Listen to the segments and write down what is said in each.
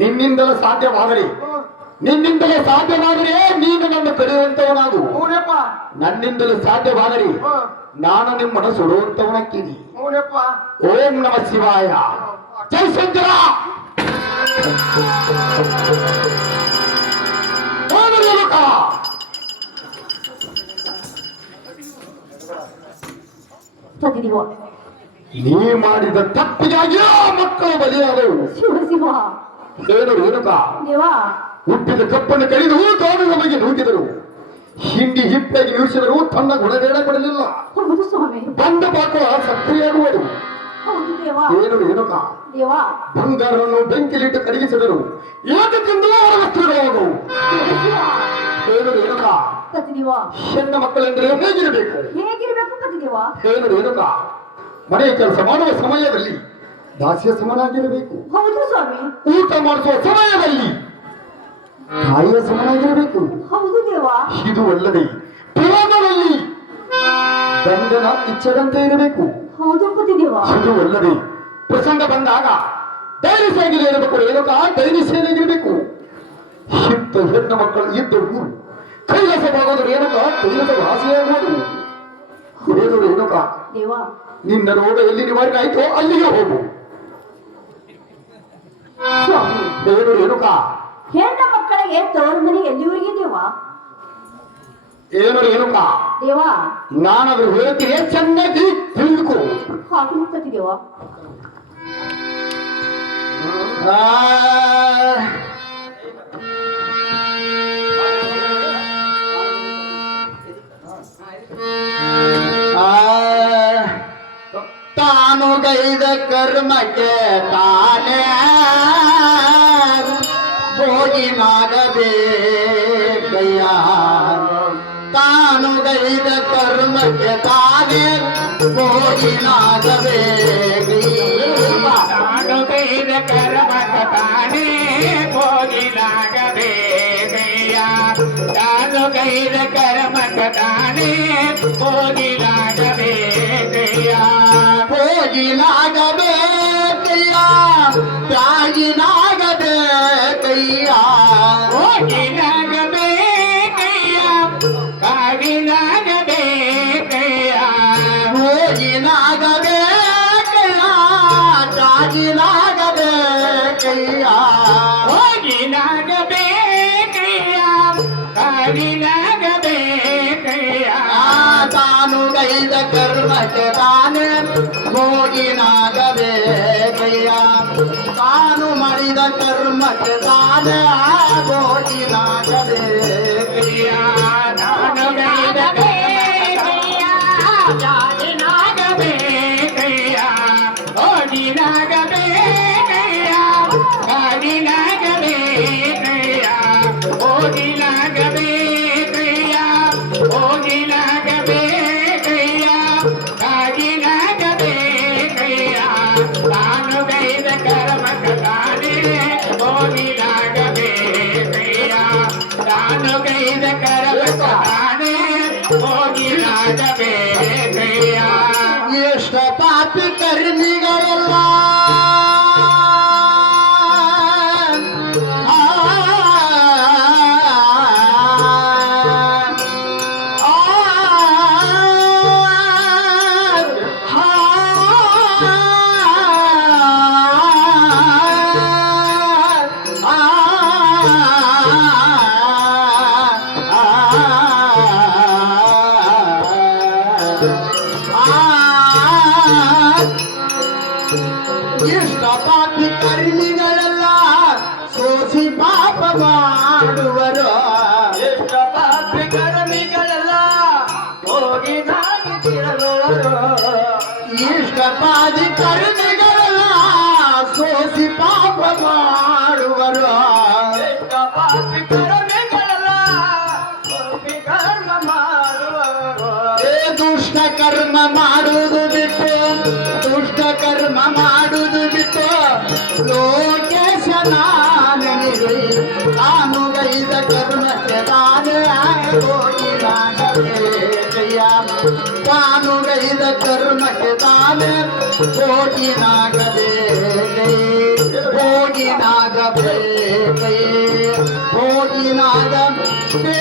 ನಿನ್ನಿಂದಲೇ ಸಾಧ್ಯವಾಗಲಿ ನಿನ್ನಿಂದಲೇ ಸಾಧ್ಯವಾದರೆ ನೀನು ನನ್ನ ಕರೆಯುವಂತವನಾಗು. ನನ್ನಿಂದಲೇ ಸಾಧ್ಯವಾಗಲಿ ನಾನು ನಿಮ್ಮನ್ನು ಸುಡುವಂತವನಾಗ್ತೀನಿ. ಓಂ ನಮ ಶಿವಾಯ. ಜೈ ಶಂಕರ. ನೀ ಮಾಡಿದ ತಪ್ಪಿಗಾಗಿ ಮಕ್ಕಳು ಬಲಿಯಾದವು. ಏನು ರೇಣುಕ ಹುಟ್ಟಿದ ಕಪ್ಪನ್ನು ಕಡಿದು ಗಾನದ ಬಗ್ಗೆ ನೂಕಿದರು. ಹಿಂಡಿ ಹಿಪ್ಪೆಗೆ ಇಳಿಸಿದರು. ತನ್ನ ಗುಣವೇಳ ಕೊಡಲಿಲ್ಲ. ಬಂದ ಬಾಕುವ ಸಕ್ರಿಯಾಗುವುದು. ಏನು ರೇಣುಕ ಬಂಗಾರವನ್ನು ಬೆಂಕಿಲಿಟ್ಟು ಕರಗಿಸಿದರು. ಏಕಕ್ಕಿಂದ ವಸ್ತುಗಳು. ಏನು ರೇಣುಕ ಹೆಣ್ಣ ಮಕ್ಕಳೆಂದರೆ ಹೇಗಿರಬೇಕು? ಏನು ರೇಣುಕ ಮನೆಯ ಕೆಲಸ ಮಾಡುವ ಸಮಯದಲ್ಲಿ ದಾಸ್ಯ ಸಮನಾಗಿರಬೇಕು. ಊಟ ಮಾಡಿಸುವ ಸಮಯದಲ್ಲಿ ತಾಯಿಯ ಸಮನಾಗಿರಬೇಕು. ಇದು ಅಲ್ಲದೆ ಪ್ರೇಮದಲ್ಲಿ ಗಂಡನ ಇಚ್ಛೆದಂತೆ ಇರಬೇಕು. ಇದು ಅಲ್ಲದೆ ಪ್ರಸಂಗ ಬಂದಾಗ ಧೈರ್ಯಸಾಗಿಲೆ ಇರಬೇಕು. ರೇಣುಕ ಧೈರ್ಯಶೀಲಿಗಿರಬೇಕು. ಇಂಥ ಹೆಣ್ಣು ಮಕ್ಕಳು ಇದ್ದವು ಕೈಲಾಸವಾಗೋದು. ರೇಣುಕ ಕೈಲಾಸ ವಾಸಿಯಾಗುವುದು. ಏನು ರೇಣುಕ ನಿನ್ನ ರೋಗ ಎಲ್ಲಿ ನಿವಾರಣೆ ಆಯ್ತೋ ಅಲ್ಲಿಗೆ ಹೋಗು. ಏನು ರೇಣುಕ ಹೆಣ್ಣ ಮಕ್ಕಳಿಗೆ ತವರು ಮನೆ ಎಲ್ಲಿವರೆಗೆ ದೇವಾ? ಏನು ರೇಣುಕ ನಾನದು ಹೇಳ್ತೀನಿ, ಚೆನ್ನಾಗಿ ತಿಳಿದುಕೋ. ದೇವಾ ತಾನು ಗೈದ ಕರ್ಮಕ್ಕೆ ತಾನೇ ಭೋಗಿನಾಗಬೇಕಯ್ಯ. ತಾನು ಗೈದ ಕರ್ಮಕ್ಕೆ ತಾನೇ ಭೋಗಿನಾಗಬೇಕಯ್ಯ. ತಾನು ಗೈದ ಕರ್ಮಕ್ಕೆ ತಾನೇ ಭೋಗಿನಾಗಬೇಕಯ್ಯ. ತಾನು ಗೈದ ಕರ್ಮಕ್ಕೆ ತಾನೇ ಭೋಗಿನಾಗಬೇಕಯ್ಯ. ಭೋಗಿನಾಗಬೇಕಯ್ಯ ತ್ಯಾಗಿನಾಗಬೇಕಯ್ಯ. ಭೋಗಿನಾಗಬೇಕಯ್ಯ ಕಾಗಿನಾಗಬೇಕಯ್ಯ. ಭೋಗಿನಾಗಬೇಕಯ್ಯ ತ್ಯಾಗಿನಾಗಬೇಕಯ್ಯ. ಭೋಗಿನಾಗಬೇಕಯ್ಯ ಕಾಗಿನಾಗಬೇಕಯ್ಯ. ತಾನು ಗೈದ ಕರ್ಮಕ್ಕೆ ತಾನೇ ಭೋಗಿನಾಗಬೇಕಯ್ಯ. ತಾನು ಮಾಡಿದ ಕರ್ಮಕ್ಕೆ ತಾನೇ ಭೋಗಿನಾಗಬೇಕಯ್ಯ. ತಾನು ಗೈದ ಕರ್ಮಕ್ಕೆ ಕಾಗಿನಾಗಬೇಕಯ್ಯ. ಭೋಗಿನಾಗಬೇಕಯ್ಯ ಕಾಗಿನಾಗಬೇಕಯ್ಯ. ಭೋಗಿನಾಗಬೇಕಯ್ಯ ಭೋಗಿನಾಗಬೇಕಯ್ಯ ಕಾಗಿನಾಗಬೇಕಯ್ಯ. ತಾನು ಗೈದ ಕರ್ಮಕ್ಕೆ ತಾನೇ ಭೋಗಿನಾಗಬೇಕಯ್ಯ. ತಾನು ಗೈದ ಕರ್ಮಕ್ಕೆ ತಾನೇ ಭೋಗಿನಾಗಬೇಕಯ್ಯ. ಎಷ್ಟ ಪಾಪಿ ಕರ್ಮಿಗಳೆಲ್ಲ ಇಷ್ಟ ಪಾಪಿ ಕರ್ಮಿಗಳೆಲ್ಲ ಸೋಸಿ ಪಾಪ ಮಾಡುವರು. ಇಷ್ಟ ಪಾಪಿ ಕರ್ಮಿಗಳೆಲ್ಲ ಭೋಗಿನಾಗಿ ತಿರುಗುವರು. ಇಷ್ಟ ಪಾಪಿ ಕರ್ಮಿಗಳೆಲ್ಲ ಸೋಸಿ ಪಾಪ ಮಾಡುವರು. ಇಷ್ಟ ಪಾಪಿ ಕರ್ಮಿಗಳೆಲ್ಲ ಭೋಗಿ ಕರ್ಮ ಮಾಡುವರು. ದುಷ್ಟ ಕರ್ಮ ಮಾಡುವುದು ಬಿಟ್ಟು ದುಷ್ಟ ಕರ್ಮ ಮಾಡುವುದು ಬಿಟ್ಟು ಲೋಕೇಶನಾನನಿಗೆ ತಾನು ಗೈದ ಕರ್ಮಕ್ಕೆ ತಾನೇ ಭೋಗಿನಾಗಬೇಕಯ್ಯ. ತಾನು ಗೈದ ಕರ್ಮಕ್ಕೆ ತಾನೇ ಭೋಗಿನಾಗಬೇಕಯ್ಯ. ಹೋಗಿನಾಗ ಬೇಕೈ ಹೋಗಿನಾಗ ಬೇ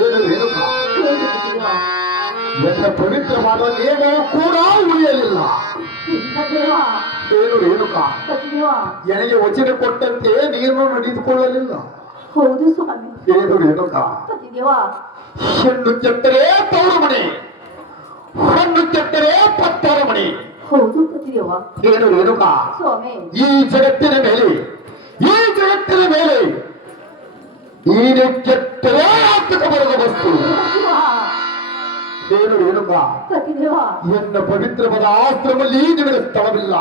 ಏನು ರೇಣುಕಾ ಏನು ಪತಿದೇವ? ನನ್ನ ಪವಿತ್ರವಾದ ನಿಯಮವು ಕೂಡ ಉಳಿಯಲಿಲ್ಲ. ಇಲ್ಲ ದೇವ. ಏನು ರೇಣುಕಾ ಪತಿದೇವ. ನನಗೆ ವಚನ ಕೊಟ್ಟಂತೆ ನೀನು ನಡೆದುಕೊಳ್ಳಲಿಲ್ಲ. ಹೌದು ಸ್ವಾಮಿ. ಏನು ರೇಣುಕಾ ಪತಿದೇವ. ಹೆಣ್ಣು ಕೆಟ್ಟರೆ ತವರು ಮನೆ, ಹೆಣ್ಣು ಕೆಟ್ಟರೆ ಪತ್ತರ ಮನೆ. ಹೌದು ಪತಿದೇವ. ಏನು ರೇಣುಕಾ ಸ್ವಾಮಿ. ಈ ಜಗತ್ತಿನ ಮೇಲೆ, ಈ ಜಗತ್ತಿನ ಮೇಲೆ ನೀನು ಕೆಟ್ಟರೆ ಬರುವ ವಸ್ತು. ಪತಿದೇವ. ಏನು ರೇಣುಕಾ ಪತಿದೇವ. ಎನ್ನ ಪವಿತ್ರವಾದ ಆಶ್ರಮದಲ್ಲಿ ನಿನಗೆ ಸ್ಥಳವಿಲ್ಲ.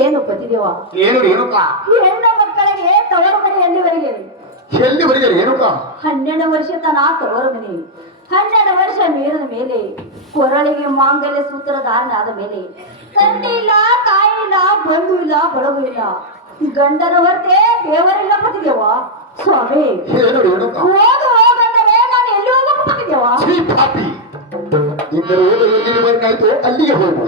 ಏನು ಪತಿದೇವ? ಏನು ರೇಣುಕಾ ಹೆಣ್ಣು ಮಕ್ಕಳಿಗೆ ತವರು ಮನೆ ಎಲ್ಲಿವರೆಗೆ? ಎಲ್ಲಿವರೆಗೆ ರೇಣುಕಾ 12 ವರ್ಷ ತನ ತವರು ಮನೆ, 12 ವರ್ಷ ಮೀರಿದ ಮೇಲೆ ಕೊರಳಿಗೆ ಮಾಂಗಲ್ಯ ಸೂತ್ರ ಧಾರಣ ಆದ ಮೇಲೆ ತಂದೆ ಇಲ್ಲ, ತಾಯಿ ಇಲ್ಲ, ಬಂಧು ಇಲ್ಲ, ಬಳಗು ಇಲ್ಲ, ಗಂಡನ ಹೊರತೆ ದೇವರಿಲ್ಲ ಪತಿದೇವ. ಸ್ವಾಮಿ ಏನು ರೇಣುಕಾ ಹೋಗಂದರೆ ನಾನು ಎಲ್ಲಿ ಹೋಗಬೇಕು ಪತಿದೇವ? ಛೀ ಪಾಪಿ, ನಿನ್ನ ರೋಗ ಎಲ್ಲಿ ಬರ್ಕಾಯ್ತು ಅಲ್ಲಿಗೆ ಹೋಗು.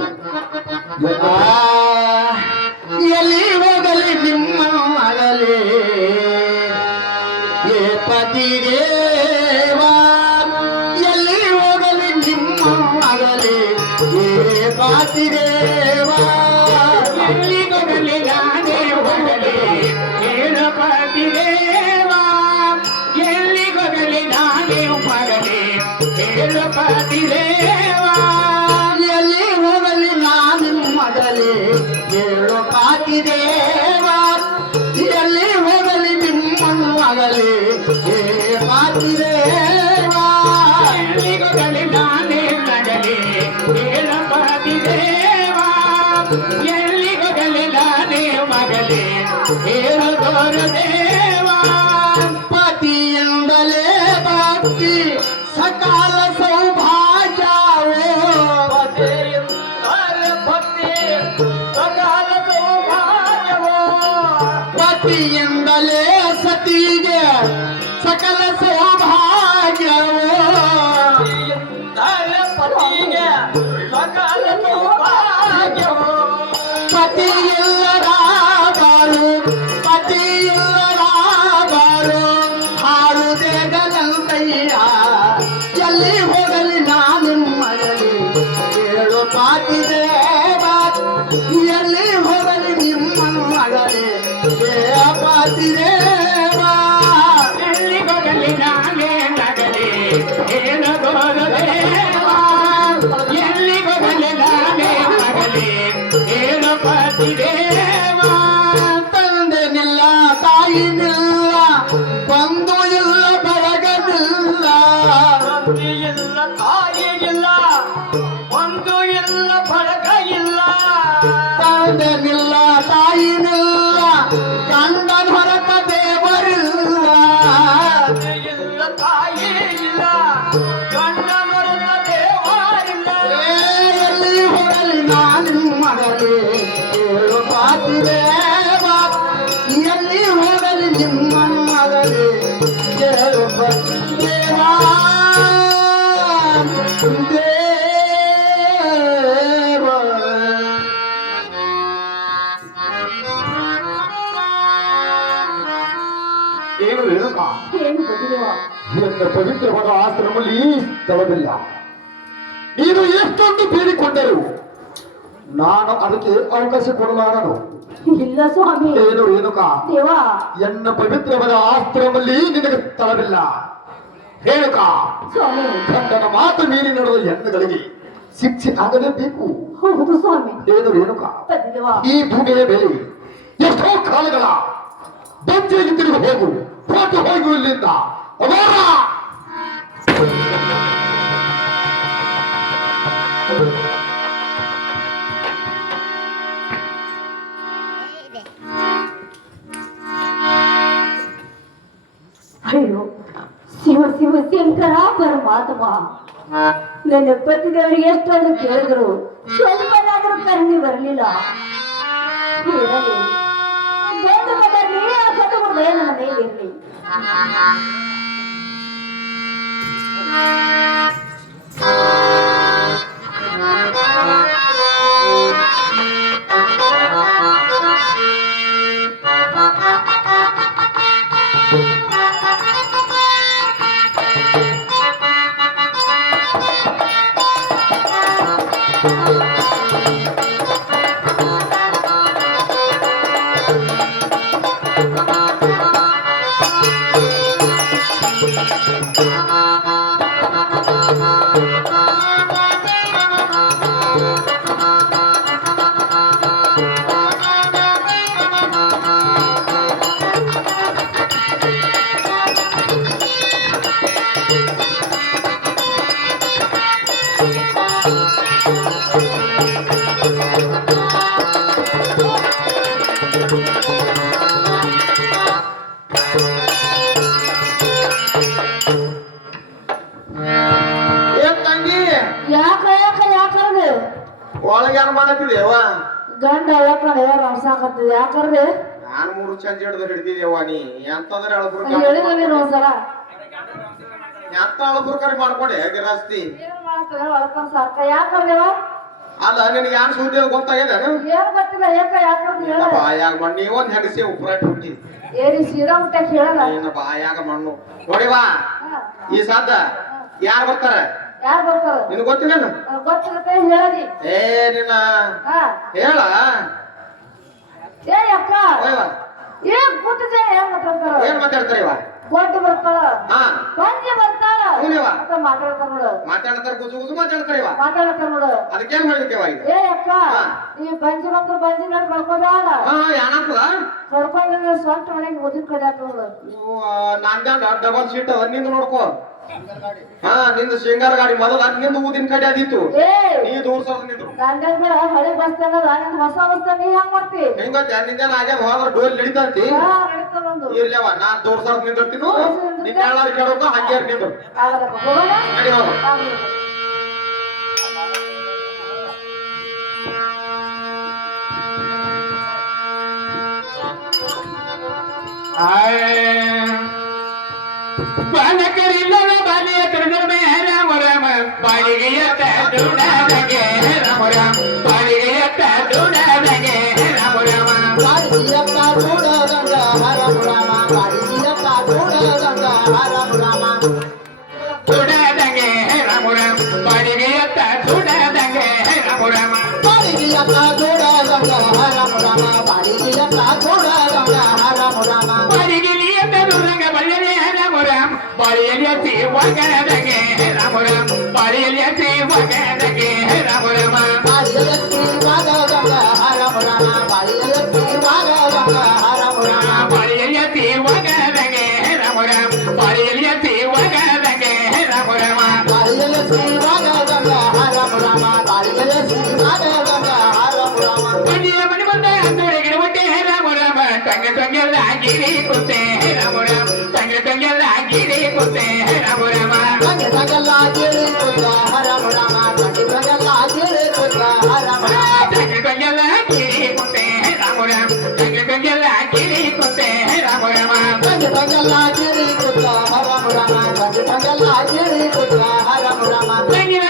ಎಲ್ಲಿ ಹೋಗಲಿ ನಿಮ್ಮ ಮಗಲೇ ಏ ಪತಿದೇವ, ಎಲ್ಲಿ ಹೋಗಲಿ ನಿಮ್ಮ ಮಗಲೇ ಏ ಪತಿದೇವ, ಎಲ್ಲಿ ಹೋಗಲಿ ನಾನೇ ಹೋಗಲಿ ಏನ ಪತಿದೇವ, ಎಲ್ಲಿ ಹೋಗಲಿ ನಾನೇ ಮಗಲೇ ಏನ ಪತಿದೇವ, ಎಲ್ಲಿ ಹೋಗಲಿ ನಾನು ಮಗಲೇ ಹೇಳು ಪಾತಿದೇವ, ಎಲ್ಲಿ ಹೋಗಲಿ ನಿಮ್ಮ ಮಗಲೇ ಹೇ ಪಾತಿದೇವ, ಎಲ್ಲಿ ಹೋಗಲಿ ನಾನೇ ಮಗಲೇ ಹೇಳು ಪಾತಿದೇವ, ಎಲ್ಲಿ ಹೋಗಲಿ ನಾನೇ ಮಗಲೇ ಹೇಳು ದೇವ, ಪತಿಯಿಂದಲೇ ಭಕ್ತಿ ಸಕಾಲ ಸೌಭಾಗ್ಯವೋ, ಭಕ್ತಿ ಸಕಾಲ ಸೌಭಾಗ್ಯವೋ, ಪತಿಯಿಂದಲೇ ಸತಿಗೆ ಸಕಲ ಸೌಭಾಗ್ಯವೋ, ಪತಿಗೆ ಸಕಾಲ ಸೌಭಾಗ್ಯವೋ, ಪತಿಯಿಲ್ಲರಾದರು ಪತಿಯಿಲ್ಲರಾದರು ಹಾಳು ದೇಗದಂತಯ್ಯ, ಎಲ್ಲಿ ಹೋಗಲಿ ನಾನು ಮಗಲಿ ಹೇಳು ಪಾತಿದೇವ, ಎಲ್ಲಿ ಹೋಗಲಿ ನಿಮ್ಮ ಮಗಲಿ ಹೇ ಪಾತಿದೇವ, ಎಲ್ಲಿ ಹೋಗಲಿ ನಾನೇ ಮಗಲಿ ಹೇಳು ದೇವ, ಎಲ್ಲಿ ಹೋಗಲಿ ನಾನೇ ಮಗಲಿ ಹೇಳು ಪಾತಿದೇವ, ತಂದೆನಿಲ್ಲ ತಾಯಿನಿಲ್ಲ ಬಂಧು ಇಲ್ಲ ಬಳಗನಿಲ್ಲ, ತಂದೆ ಇಲ್ಲ, ತಾಯಿ ಇಲ್ಲ, ಒಂದು ಇಲ್ಲ, ಬಳಗ ಇಲ್ಲ, ತಂದೆನಿಲ್ಲ ತಾಯಿನಿಲ್ಲ ಗಂಡನ ಹೊರತ ದೇವರಿಲ್ಲ, ತಂದೆ ಇಲ್ಲ, ತಾಯಿ ಇಲ್ಲ, ಗಂಡ ಮರದ ದೇವರಿಲ್ಲ, ಎಲ್ಲಿ ಹೋಗಲಿ ನಾನು ಮಗಲಿ ಹೇಳು ಪಾತಿದೇವ, ಎಲ್ಲಿ ಹೋಗಲಿ ನಿಮ್ಮ ಮಗಲಿ ಹೇಳು ಪಾತಿದೇವ, ದೇವ. ಏನು ರೇಣುಕಾ ಏನು ಪತಿದೇವ? ಎನ್ನ ಪವಿತ್ರವಾದ ಆಶ್ರಮದಲ್ಲಿ ಸ್ಥಳವಿಲ್ಲ. ನೀನು ಎಷ್ಟೊಂದು ಬೇಡಿಕೊಂಡರು ನಾನು ಅದಕ್ಕೆ ಅವಕಾಶ ಕೊಡಲಾರನು. ಇಲ್ಲ ಸ್ವಾಮಿ. ಏನು ರೇಣುಕಾ ದೇವ. ಎನ್ನ ಪವಿತ್ರವಾದ ಆಶ್ರಮದಲ್ಲಿ ನಿನಗೆ ಸ್ಥಳವಿಲ್ಲ. ರೇಣುಕಾ ಸ್ವಾಮಿ. ಗಂಡನ ಮಾತು ಮೀರಿ ನಡೆದ ಹೆಣ್ಣುಗಳಿಗೆ ಶಿಕ್ಷೆ ಆಗಲೇಬೇಕು. ಹೌದು ಸ್ವಾಮಿ. ಏನು ರೇಣುಕಾ ಪತಿದೇವ. ಈ ಭೂಮಿಯ ಮೇಲೆ ಎಷ್ಟೋ ಕಾಲಗಳ ಬಂಜೆಗೆ ತಿರುಗಿ ಹೋಗು, ಹೊರಟು ಹೋಗು ಇಲ್ಲಿಂದ. ಅಮರ! ಅಯ್ಯೋ ಶಿವ ಶಿವ ಶಂಕರ ಪರಮಾತ್ಮ, ನನ್ನ ಪತಿದೇವರಿಗೆ ಎಷ್ಟೊಂದು ಕೇಳಿದ್ರು ಸ್ವಲ್ಪನಾದ್ರೂ ಕರುಣೆ ಬರಲಿಲ್ಲ. ಇರಲಿ, ಬಂದು ಬರಲಿ, ಆ ಸತ್ತುಗುಡ್ಡೆ ನನ್ನ ಮೇಲೆ ಇರಲಿ. ಏನ್ ತಂಗಿ ಯಾಕರ್ದು ಒಳಗೆ ಏನ್ ಮಾಡತ್ತಿದೇವ ಗಂಡ ಯಾಕಂದ್ರೆ ರಂಸಾಕತ್ತದ ಯಾಕರ್ದು ನಾನು ಮೂರು ಚಂದ ಹಿಡ್ದು ಹಿಡ್ದಿದೇವ ನೀ ಎಂತಂದ್ರೆ ಹೇಳಿದೀನಿ ಒಂದ್ಸಲ ಎಂತ ಅಳಬುರ್ಕರಿ ಮಾಡ್ಕೊಂಡೆ ಗಿರಾಸ್ತಿ ಏನ್ ಮಾಡ್ತಾರೆ ಒಳಕೊಂಡ್ ಸಾಕ ಯಾಕರ್ದೇವ ಅಲ್ಲ ನಿನಗೆ ಯಾರು ಸುದ್ದಿ ಅದು ಗೊತ್ತಾಗಿದೆ ಏನ್ ಗೊತ್ತಿಲ್ಲ ಯಾಕರ್ದು ಹೇಳ ಬಾಯಾಗ ಮಣ್ಣು ನೀವೊಂದ್ ಹೆಗಸಿ ಉಪ್ರಾಟ್ ಹುಟ್ಟಿ ಏನಿ ಸೀರಾ ಊಟಕ್ಕೆ ಹೇಳಲ್ಲ ನಿನ್ನ ಬಾಯಾಗ ಮಣ್ಣು ನೋಡಿವಾ ಈ ಸಾದ ಯಾರು ಬರ್ತಾರ ಯಾರು ಬರ್ತಾರ ನಿನಗೆ ಗೊತ್ತಿಲ್ಲ ಗೊತ್ತಿರುತ್ತೆ ಹೇಳದಿ ಏ ನಿನ್ನ ಹಾ ಹೇಳ ಏ ಅಕ್ಕ ಓಯ್ವಾ ಏನ್ ಕೂತಿದ್ದೆ ಹೆಂಗ್ ಮಾತಾಡ್ತಾರ ಏನ್ ಮಾತಾಡ್ತಾರ ಇವ ಕೊಟ್ಟು ಬರ್ತಾಳ ಹಾ ಬಂದಿ ಬರ್ತಾಳ ಹೂನಿವ ಅಂತ ಮಾತಾಡ್ತಾರ ನೋಡು ಮಾತಾಡ್ತಾರ ಗುಜು ಗುಜು ಮಾತಾಡ್ತಾರ ಇವ ಮಾತಾಡ್ತಾರ ನೋಡು ಅದಕ್ಕೇನ್ ಮಾಡ್ಬೇಕಿವ ಈಗ ಏ ಅಕ್ಕ ಈ ಬಂಜಿ ಬಂದು ಬಂಜಿ ನೋಡಿ ಕಳ್ಕೊಂಡಾಳ ಹಾ ಏನಾಗ್ತದ ಕಳ್ಕೊಂಡ ಸ್ವಂತ ಮನೆಗೆ ಓದಿನ ಕಡೆ ಆತ ನೋಡು ನಾನ್ ಡಬಲ್ ಸೀಟ್ ನಿಂದು ನೋಡ್ಕೋ ಹಾ ನಿಂದು ಶೇಂಗಾರ ಗಾಡಿ ಮೊದಲ ನಿಂದು ಊದಿನ ಕಡೆ ಅದಿತ್ತು ಏ ನೀ ದೂರ ಸರ್ ನಿಂದ್ರು ಗಂಡನ ಹಳೆ ಬಸ್ತಾನ ನಿಂದ ಹೊಸ ಬಸ್ತಾನ ನೀ ಹೆಂಗ್ ಮಾಡ್ತಿ ಹೆಂಗತ್ತೆ ನಿಂದೇನ ಆಗ್ಯಾದ ಹೋದ್ರ ಡೋಲ್ ನಡಿತಂತಿ ಹಾ ನಡೀತಾನೊಂದು ಇರ್ಲವ ನಾ ದೂರ ಸರ್ ನಿಂದಿರ್ತೀನು ನಿನ್ನ ಹೇಳೋದು ಕೇಳೋಕ ಹಂಗೆ ನಿಂದ್ರು ಆಗಲ್ಲ ಹೋಗೋಣ ನಡಿ ಹೋಗು ಆಗ್ಲಿ. ಬಾಲಕರಿಲ್ಲದ ಬಾಲಿಯ ಕರುಣೆ ರಾಮ ರಾಮ ಬಾಳಿಗೆಯ ತಡುಡಾದಗೆ ರಾಮ ರಾಮ ಬಾಳಿಗೆಯ ತಡುಡಾದಗೆ ರಾಮ ರಾಮ ಬಾಡಿಯತ್ತ ಕೂಡದಂಗ ಹರಮ ರಾಮ ಬಾಡಿಯತ್ತ ಕೂಡದಂಗ ಹರಮ ರಾಮ ತುಡಾದಂಗೆ ರಾಮ ರಾಮ ಬಾಳಿಗೆಯ ತಡುಡಾದಂಗೆ ರಾಮ ರಾಮ ಬಾಡಿಯತ್ತ ಕೂಡದಂಗ ಹರಮ ರಾಮ ಬಾಡಿಯತ್ತ ಕೂಡದಂಗ ಹರಮ ರಾಮ ಬಾಳಿಗೆಲಿಯ ತಡುಡಂಗ ಬಳ್ಳಿಯ ರಾಮ ರಾಮ ಬಾಳಿಯಲ್ಲಿ ಸೇವಕನದಂಗೆ ರಾಮ ರಾಮ ಬಾಳಿಯಲ್ಲಿ ಸೇವಕನದಂಗೆ ರಾಮ ರಾಮ ಬಾಡಿಯತ್ತಿ ವಾಗದಂಗ ಹರಮ ರಾಮ ಬಾಡಿಯತ್ತಿ ವಾಗದಂಗ ಹರಮ ರಾಮ ಬಾಳಿಯಲ್ಲಿ ಸೇವಕನದಂಗೆ ರಾಮ ರಾಮ ಬಾಳಿಯಲ್ಲಿ ಸೇವಕನದಂಗೆ ರಾಮ ರಾಮ ಬಾಡಿಯತ್ತಿ ವಾಗದಂಗ ಹರಮ ರಾಮ ಬಾಡಿಯತ್ತಿ ವಾಗದಂಗ ಹರಮ ರಾಮ ಮನೆಯ ಮನೆ ಬಂದ ಅಂದೊಳಗಿನ ಹೊಟ್ಟೆ ರಾಮ ರಾಮ ತಂಗೆಲ್ಲ ಆಗಿರಿ ಕೊತ್ತೆ ರಾಮ ರಾಮ ತಂಗೆಲ್ಲ ಆಗಿರಿ ಕೊತ್ತೆ ರಾಮ ರಾಮ ತಂಗಲ್ಲ ಕೇಳಿ ಕುಂದ ಹರಮ ರಾಮ ತಂಗಲ್ಲ ಕೇಳಿ ಕುಂದ ಹರಮ ರಾಮ ತಂಗೆಲ್ಲ ಆಗಿರಿ ಕೊತ್ತೆ ರಾಮ ರಾಮ ತಂಗೆಲ್ಲ ಆಗಿರಿ ಕೊತ್ತೆ ರಾಮ ರಾಮ ತಂಗಲ್ಲ ಕೇಳಿ ಕುಂದ ಹರಮ ರಾಮ ತಂಗಲ್ಲ ಕೇಳಿ ಕುಂದ ಹರಮ ರಾಮ ತಂಗಿನ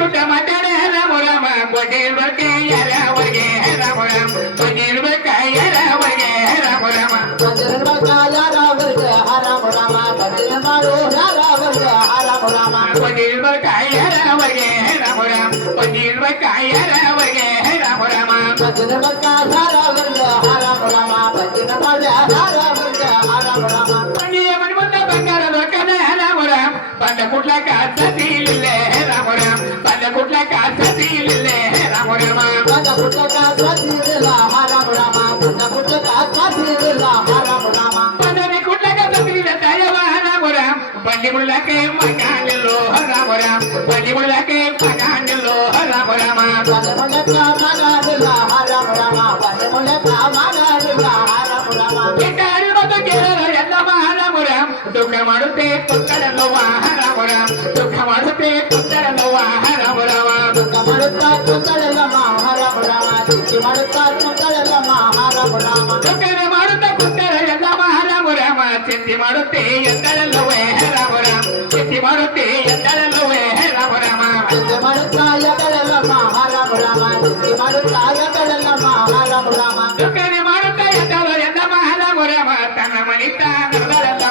ಗುಡ್ಡ ಮಾತಾಡೆ ರಾಮ ರಾಮ ಕೊಟ್ಟಿರ್ಬೇಕೆ ಯಾರವರಿಗೆ ರಾಮ ರಾಮ ಕೊಟ್ಟಿರ್ಬೇಕ ಯಾರವರಿಗೆ ರಾಮ ರಾಮ ಬಂದಿರಬೇಕ ಯಾರವರ್ಗ ಹರಮ ರಾಮ ಬಂದಿರ ಮಾಡು ಯಾರವರ್ಗ ಹರಮ ರಾಮ ಕೊಟ್ಟಿರ್ಬೇಕ ಯಾರವರಿಗೆ ರಾಮ ರಾಮ ಕೊಟ್ಟಿರ್ಬೇಕ ಯಾರವರಿಗೆ ರಾಮ ರಾಮ ಬಂದಿರಬೇಕ ಯಾರವರ್ಗ ಹರಮ ರಾಮ ಬಂದಿರ ಮಾಡು ಯಾರವರ್ಗ ಹರಮ ರಾಮ ಮನೆಯ ಮನೆ ಮುಂದೆ ಬಂಗಾರದ ಕದ ರಾಮ ರಾಮ ಬಂದ ಕುಟ್ಲಕ ಸತಿಲಿಲ್ಲೇ ರಾಮ ರಾಮ ಬಂದ ಕುಟ್ಲಕ ಸತಿಲಿಲ್ಲೇ ರಾಮ ರಾಮ ಬಂದ ಪುಟ್ಟಕ ಸ್ವಾತಿರಿಲ್ಲ ಹರಮ ರಾಮ ಬಂದ ಪುಟ್ಟಕ ಸ್ವಾತಿರಿಲ್ಲ ಹರಮ ರಾಮ ಬಂದನೆ ಕುಟ್ಲಕ ಸತಿಲಿಲ್ಲ ತಾಯವ ರಾಮ ರಾಮ ಬಂಡಿ ಮುಳ್ಳಕ್ಕೆ ಮಗಾನಿಲ್ಲೋ ರಾಮ ರಾಮ ಬಂಡಿ ಮುಳ್ಳಕ್ಕೆ ಮಗಾನಿಲ್ಲೋ ರಾಮ ರಾಮ ಬಂದ ಮುಳ್ಳಕ ಮಗಾನಿಲ್ಲ ಹರಮ ರಾಮ ಬಂದ ಮುಳ್ಳಕ ಮಗಾನಿಲ್ಲ ಹರಮ ರಾಮ ಕೆಟ್ಟಾರಿ ಮತ್ತು ಕೇಳಲು ಎಲ್ಲ ರಾಮ ರಾಮ ದುಃಖ ಮಾಡುತ್ತೆ ಕುತ್ತಡಲ್ಲವ ರಾಮ ರಾಮ ದುಃಖ ಮಾಡುತ್ತೆ ಕುತ್ತಡಲ್ಲವ ರಾಮ ರಾಮ ದುಃಖ ಮಾಡುತ್ತಾ ಕುಂತಳಲ್ಲಮ್ಮ ಹರಮ ರಾಮ ಚಿಕ್ಕಿ ಮಾಡುತ್ತಾ ಕುಂತಳಲ್ಲಮ್ಮ ಹರಮ ರಾಮ ದುಃಖ ಮಾಡುತ್ತೆ ಕುತ್ತಡ ಎಲ್ಲ ರಾಮ ರಾಮ ಚಿಂತೆ ಮಾಡುತ್ತೆ ಎತ್ತಳಲ್ಲವೇ ರಾಮ ರಾಮ ಚಿಂತೆ ಮಾಡುತ್ತೆ ಎತ್ತಳಲ್ಲವೇ ರಾಮ ರಾಮ ಚಿಂತೆ ಮಾಡುತ್ತಾ ಎದಳಲ್ಲಮ್ಮ ಹರಮ ರಾಮ ಚಿಂತೆ ಮಾಡುತ್ತಾ ಎದಳಲ್ಲಮ್ಮ ಹರಮ ರಾಮ ದುಃಖನೆ ಮಾಡುತ್ತ ಎತ್ತಳು ಎಲ್ಲ ರಾಮ ರಾಮ ತನ್ನ ಮನಿತ ನರದಲ್ಲ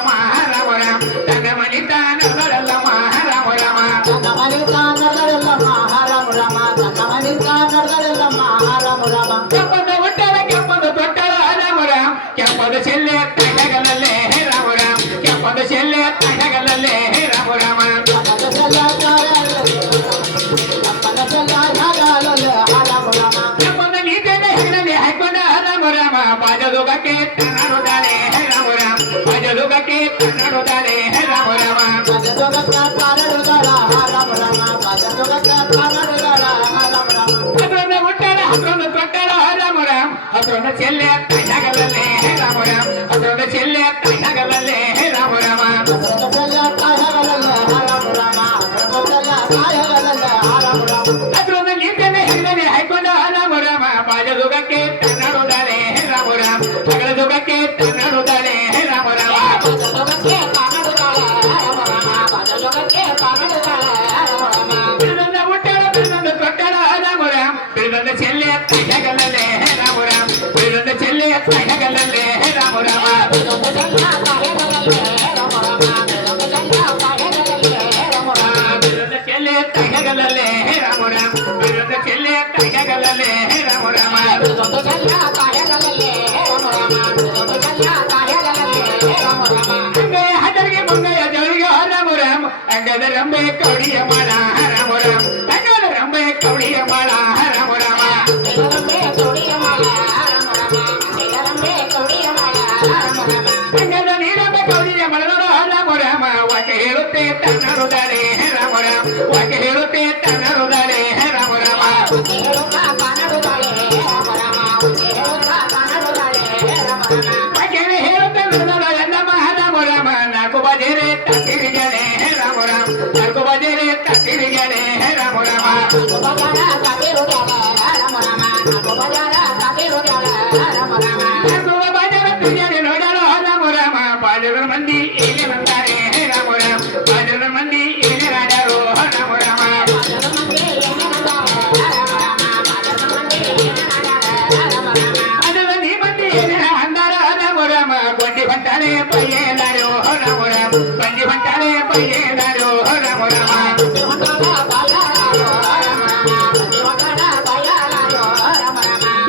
ರಾಮ ರಾಮ ತನ್ನ ಮನಿತ ನರದಲ್ಲ ರಾಮ ರಾಮ ತನ್ನ ಮನಿತ ನರದಳಲ್ಲಮ್ಮ ಹರಮ ರಾಮ ತನ್ನ ಮನಿತ ನರದಳಲ್ಲಮ್ಮ ಹರಮ ರಾಮ ಕೆಂಪದ ಒಟ್ಟರ ಕೆಂಪದ ತೊಟ್ಟರ ರಾಮ ರಾಮ ಕೆಂಪದ ಚೆಲ್ಲೆ ತಣ್ಣಗಲಲ್ಲೇ ರಾಮ ರಾಮ ಕೆಂಪದ ಚೆಲ್ಲೆ ತಣ್ಣಗಲಲ್ಲೇ ರಾಮ ರಾಮ ಕಪ್ಪದ ಚೆಲ್ಲ ಕಾರಲ್ಲೇ ಕಪ್ಪದ ಚೆಲ್ಲ ಕಾರಲ್ಲೇ ಹರಮ ರಾಮ ಕೆಂಪದ ನೀತಿಯ ಹೆಗಲಲ್ಲಿ ಬಾಜಲುಗಕ್ಕೆ ತನ್ನಡುತ್ತಾಳೆ ರಾಮ ರಾಮ ಬಾಜಲುಗಕ್ಕೆ ತನ್ನಡುತ್ತಾಳೆ ರಾಮ ರಾಮ ಹತ್ರೊಂದು ಮುಟ್ಟಳ ಹತ್ರೊಂದು ತೊಟ್ಟಳ ರಾಮ ರಾಮ ಹತ್ರೊಂದು ಚೆಲ್ಲೆ ತಾಯಿನಗಲಲ್ಲೇ ರಾಮ ರಾಮ ಹತ್ರೊಂದು ಚೆಲ್ಲೆ ತಾಯಿನಗಲಲ್ಲೇ ರಾಮ ರಾಮ ಹತ್ರೊಂದು ಗೀತೆನೆ ಹೆಣ್ಣನೆ ಹಾಯ್ಕೊಂಡ ರಾಮ ರಾಮ ಬಾಜಲುಗಕ್ಕೆ ತನ್ನಡುತ್ತಾಳೆ ರಾಮ ರಾಮ ಸಗಳದುಗಕ್ಕೆ ತನ್ನಡುತ್ತಾಳೆ ರಾಮ ರಾಮ ಬಿರುದಂದ ಮುಟ್ಟಳ ಬಿರುದಂದ ತೊಟ್ಟಳ ರಾಮ ರಾಮ ಬಿರುದಂದ ಚೆಲ್ಲೆ ತಾಯಿನಗಲಲ್ಲೇ ರಾಮ ರಾಮ ಬಿರುದಂದ ಚೆಲ್ಲೆ ತಾಯಿನಗಲಲ್ಲೇ ರಾಮ ರಾಮ ಬಿರುದಂದ ಚೆಲ್ಲೆ ತಾಯಿನಗಲಲ್ಲೇ ರಾಮ ರಾಮ ಬಿರುದಂದ ಚೆಲ್ಲೆ ತಾಯಿನಗಲಲ್ಲೇ ರಾಮ ರಾಮ ಅಂಗಯ ಹದರಿಗೆ ಮುಂಗಯ ಜವರಿಗೆ ರಾಮ ರಾಮ ಅಂಗದ ರಂಬೆ ಕೌಡಿಯ ಮಾಡ ರಾಮ ರಾಮ ಅಂಗದ ರಂಬೆ ಕೌಡಿಯ ಮಾಡ ರಾಮ ರಾಮ ಅಂಗದ ನೀರಂಬೆ ಕೌಡಿಯ ಮಳದ ರಾಮ ರಾಮ ವಾಕ್ಯ ಹೇಳುತ್ತೆ ತನ್ನರುದಾರೆ ರಾಮ ರಾಮ ವಾಕ್ಯ ಹೇಳುತ್ತೆ ತನ್ನರುದಾರೆ ರಾಮ ರಾಮ ವಾಕ್ಯನೇ ಹೇಳುತ್ತೆ ನಡೆದಾಡ ಎಂದಮ್ಮ ರಾಮ ರಾಮ ನಾಲ್ಕು ಬಜೆರೆ ತತ್ತಿರಿಗನೆ ರಾಮ ರಾಮ ನಾಲ್ಕು ಬಜೆರೆ ತತ್ತಿರಿಗನೆ ರಾಮ ರಾಮ ನಾಲ್ಕು ಬಜೆರೆ ತಿರುಗನೆ ನೋಡಲು ರಾಮ ರಾಮ ಬಾಜರ ಮಂದಿ ಏನೇ ಬಂದಾರೆ ರಾಮ ರಾಮ ಬಾಜರ ಮಂದಿ ಏನೇ ರಾಜರು ರಾಮ ರಾಮ ಅದರ ನೀ ಮಂದಿ ಏನೇ ಅಂದಾರ ರಾಮ ರಾಮ ಗೊಂಡಿ ಬಂಟಾನೆ ಪಯ್ಯೇದಾರು ರಾಮ ರಾಮ ಬಂಡಿ ಬಂಟಾನೆ ಪಯ್ಯೇದಾರು ರಾಮ ರಾಮ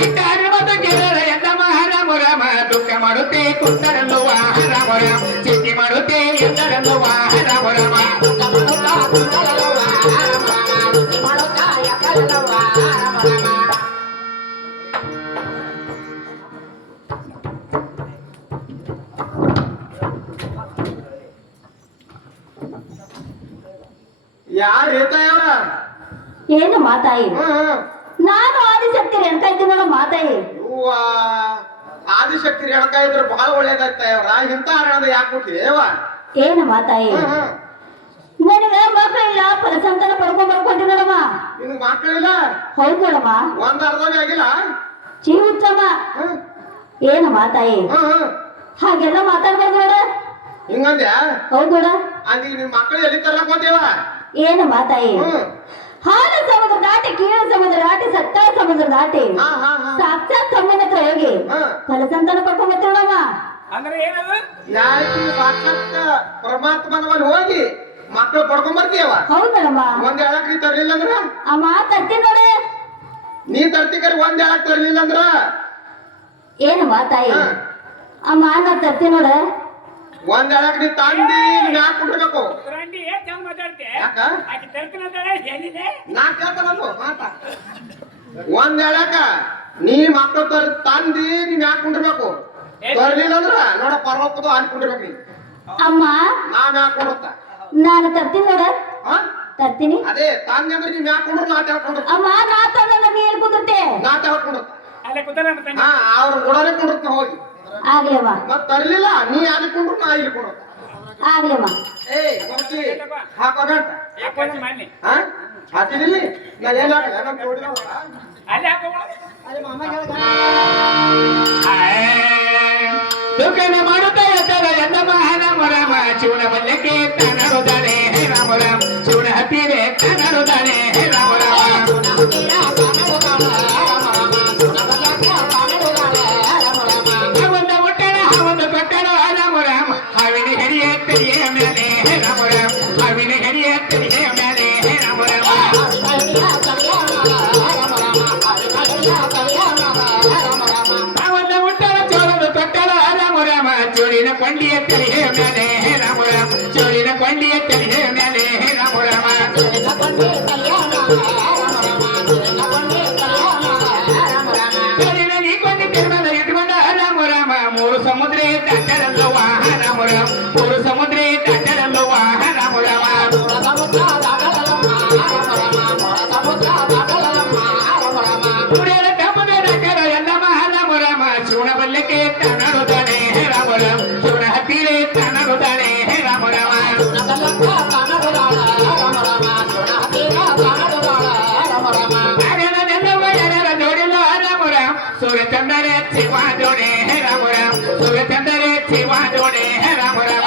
ಇಟ್ಟಾರು ಮತ್ತು ಗೆಲ್ಲರ ಎಂದಮ್ಮ ರಾಮ ರಾಮ ದುಃಖ ಮಾಡುತ್ತೆ ಕುಂದರಲ್ಲುವ ರಾಮ ರಾಮ ಚಿಂತೆ ಮಾಡುತ್ತೆ ಎಂದರಲ್ಲುವ ರಾಮ ರಾಮ ಯಾರು ಹೇಳ್ತಾಯವ್ರ ಏನು ಮಾತಾಯಿ ನಾನು ಆದಿಶಕ್ತಿ ಎಣ್ಕಾಯ್ತು ನೋಡ ಮಾತಾಯಿ ಇವ್ವ ಆದಿಶಕ್ತಿ ಹೆಣಕ ಇದ್ರೆ ಬಹಳ ಒಳ್ಳೇದಾಗ್ತಾಯವ್ರ ಇಂತ ಹಣ ಯಾಕೆ ಕೊಟ್ಟಿದೇವ ಏನು ಮಾತಾಯಿ ನನಗೆ ಮಕ್ಕಳಿಲ್ಲ ಫಲಸಂತಾನ ಪಡ್ಕೊಂಡ್ ಬರ್ಕೊಂಡಿ ನೋಡಮ್ಮ ನಿನ್ ಮಕ್ಕಳಿಲ್ಲ ಹೌದು ನೋಡಮ್ಮ ಒಂದ್ ಅರ್ಧವೇ ಆಗಿಲ್ಲ ಚೀವುಚ್ಚಮ್ಮ ಏನು ಮಾತಾಯಿ ಹಾಗೆಲ್ಲ ಮಾತಾಡ್ಬಾರ್ದು ನೋಡ ಹಿಂಗಂದ್ಯಾ ಹೌದು ನೋಡ ಹಂಗ ನಿನ್ ಮಕ್ಕಳು ಎಲ್ಲಿ ತರ್ಲಕ್ ಹೋದೇವ ಏನು ಮಾತಾಯಿ ಹಾಲ ಸಮುದ್ರ ದಾಟಿ ಕೀಳ ಸಮುದ್ರ ದಾಟಿ ಸತ್ತ ಸಮುದ್ರ ದಾಟಿ ಸಾಕ್ಷಾತ್ ಸಂಬಂಧ ಹತ್ರ ಹೋಗಿ ಫಲಸಂತಾನ ಪಡ್ಕೊಂಡ್ ಬರ್ತೀವಮ್ಮ ಅಂದ್ರೆ ಏನದು ಯಾಕೆ ಸಾಕ್ಷಾತ್ ಪರಮಾತ್ಮನಲ್ಲಿ ಹೋಗಿ ಮಕ್ಕಳು ಪಡ್ಕೊಂಡ್ ಬರ್ತೀಯವ ಹೌದು ನೋಡಮ್ಮ ಒಂದ್ ಹೇಳಕ್ ನೀ ತರ್ಲಿಲ್ಲ ಅಂದ್ರ ಆ ಮಾತಾಡ್ತೀನಿ ನೋಡ ನೀ ತರ್ತಿಕರ್ ಒಂದ್ ಹೇಳಕ್ ತರ್ಲಿಲ್ಲ ಅಂದ್ರ ಏನು ಮಾತಾಯಿ ಆ ಮಾನ ತರ್ತೀನಿ ನೋಡ ಒಂದ್ ಹೇಳಕ್ ನೀ ತಂದಿ ನೀನ್ ಯಾಕೆ ಕುಂಡ್ರಬೇಕು ರಂಡಿ ಏನ್ ಚಂದ ಮಾತಾಡ್ತೆ ಯಾಕ ಆಕೆ ತರ್ತೀನಂತಾಳೆ ಎಲ್ಲಿದೆ ನಾ ಕೇಳ್ತಾನಲ್ವ ಮಾತ ಒಂದ್ ಹೇಳಕ ನೀ ಮಕ್ಕಳು ತಂದಿ ನೀನ್ ಯಾಕೆ ಕುಂಡ್ರಬೇಕು ತರ್ಲಿಲ್ಲ ಅಂದ್ರ ನೋಡ ಪರ್ವಕ್ಕದು ಅನ್ಕೊಂಡಿರ್ಬೇಕು ನೀ ಅಮ್ಮ ನಾವ್ ಯಾಕೆ ಕೊಡುತ್ತ ನಾನು ತರ್ತೀನಿ ನೋಡ ತರ್ತೀನಿ ಅದೇ ತಂದೆ ಅಂದ್ರೆ ನೀವ್ ಯಾಕೆ ಕೊಂಡ್ರು ನಾಟ್ ಹೇಳ್ಕೊಂಡ್ರು ಅಮ್ಮ ನಾ ತಂದ ನೀ ಎಲ್ಲಿ ಕುದುರ್ತೆ ನಾಟ್ ಹೇಳ್ಕೊಂಡ್ರು ಅಲ್ಲೇ ಕೂತಾರ ಹಾ ಅವ್ರ ಗುಡನೆ ಕೊಂಡ್ರು ಹೋಗಿ ಆಗ್ಲಮ್ಮ ಮತ್ ತರ್ಲಿಲ್ಲ ನೀ ಅಲ್ಲಿ ಕೊಂಡ್ರು ನಾ ಇಲ್ಲಿ ಕೊಂಡ್ರು ಆಗ್ಲಮ್ಮ ಏಯ್ ಕೊಡ್ತಿ ಹಾಕೋಗಂಟ ಯಾಕೆ ಮಾಡಿ ಹಾ ಹಾಕಿದಿಲ್ಲಿ ನಾ ಏನ್ ಹಾಕಲ್ಲ ನಮ್ ಜೋಡಿ ಅಲ್ಲೇ ಹಾಕೋ ದುಃಖನ ಮಾಡುತ್ತಾ ಇರ್ತಾರೆ ಎಂದಮ್ಮ ರಾಮ ರಾಮ ಶಿವನ ಬಲ್ಯಕ್ಕೆ ತನ್ನಡುತ್ತಾನೆ ರಾಮ ರಾಮ ಶಿವನ ಹತ್ತಿರೆ ತನ್ನಡುತ್ತಾನೆ ರಾಮ ರಾಮ ಹಾವೊಂದ ಮುಟ್ಟಣ ಹಾವೊಂದ ಕೊಟ್ಟಣ ರಾಮ ರಾಮ ಹಾವಿನ ಹೆರಿಯ ತೆರಿಯ ಮೇಲೆ ರಾಮ ರಾಮ ಹಾವಿನ ಹೆರಿಯ ತೆರಿಯ ಮೇಲೆ ರಾಮ ರಾಮ ಹಾವೊಂದ ಮುಟ್ಟಣ ಚೋರದ ತೊಟ್ಟಳ ರಾಮ ರಾಮ ಚೋರಿನ ಕೊಂಡಿಯ ತೆರಿಯ ಮೇಲೆ ರಾಮ ರಾಮ ಚೋರಿನ ಕೊಂಡಿಯ ತೆರಿಯ ಮೇಲೆ ರಾಮ ರಾಮ ಚೋರಿನ ನೀ ಕೊಂಡಿ ತಿರುಮಲ ಇಟ್ಕೊಂಡ ರಾಮ ರಾಮ ಸೂರ್ಯಚಂದರೆ ಶಿವಾಜೋಡೆ ರಾಮ ರಾಮ ಸೂರ್ಯಚಂದರೆ ಶಿವಾಜೋಡೆ ರಾಮ ರಾಮ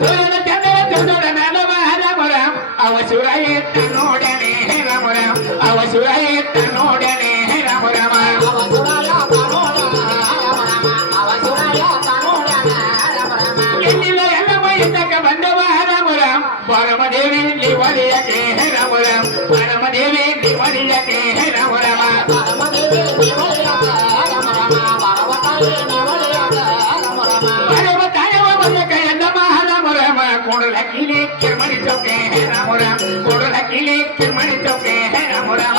ಸೂರ್ಯನ ಚಂದ್ರ ಚಂದ್ರ ನಲವ ರಾಮ ರಾಮ ಅವ ಸುರಾಯಿತ ನೋಡನೆ ರಾಮ ರಾಮ ಅವ ಸುರಾಯಿತ ನೋಡನೆ ರಾಮ ರಾಮ ಎನ್ನಿಲ್ಲ ಎಲ್ಲವ ಎದ್ದಕ ಬಂದವ ರಾಮ ರಾಮ ಪರಮದೇವಿ ನಿವರಿಯಕ್ಕೆ ರಾಮ ರಾಮ ಪರಮದೇವಿ ನಿವರಿಯಕ್ಕೆ ರಾಮ ರಾಮ ಪರಮತಾಯವ ಬಂದಕ ಎಂದಮ ರಾಮ ರಾಮ ಕೊಡಲ ಕಿಲಿ ಕಿರ್ಮಣಿ ಚೌಕೆ ರಾಮ ರಾಮ ಕೊಡಲ ಕಿಲಿ ಕಿರ್ಮಣಿ ಚೌಕೆ ರಾಮ ರಾಮ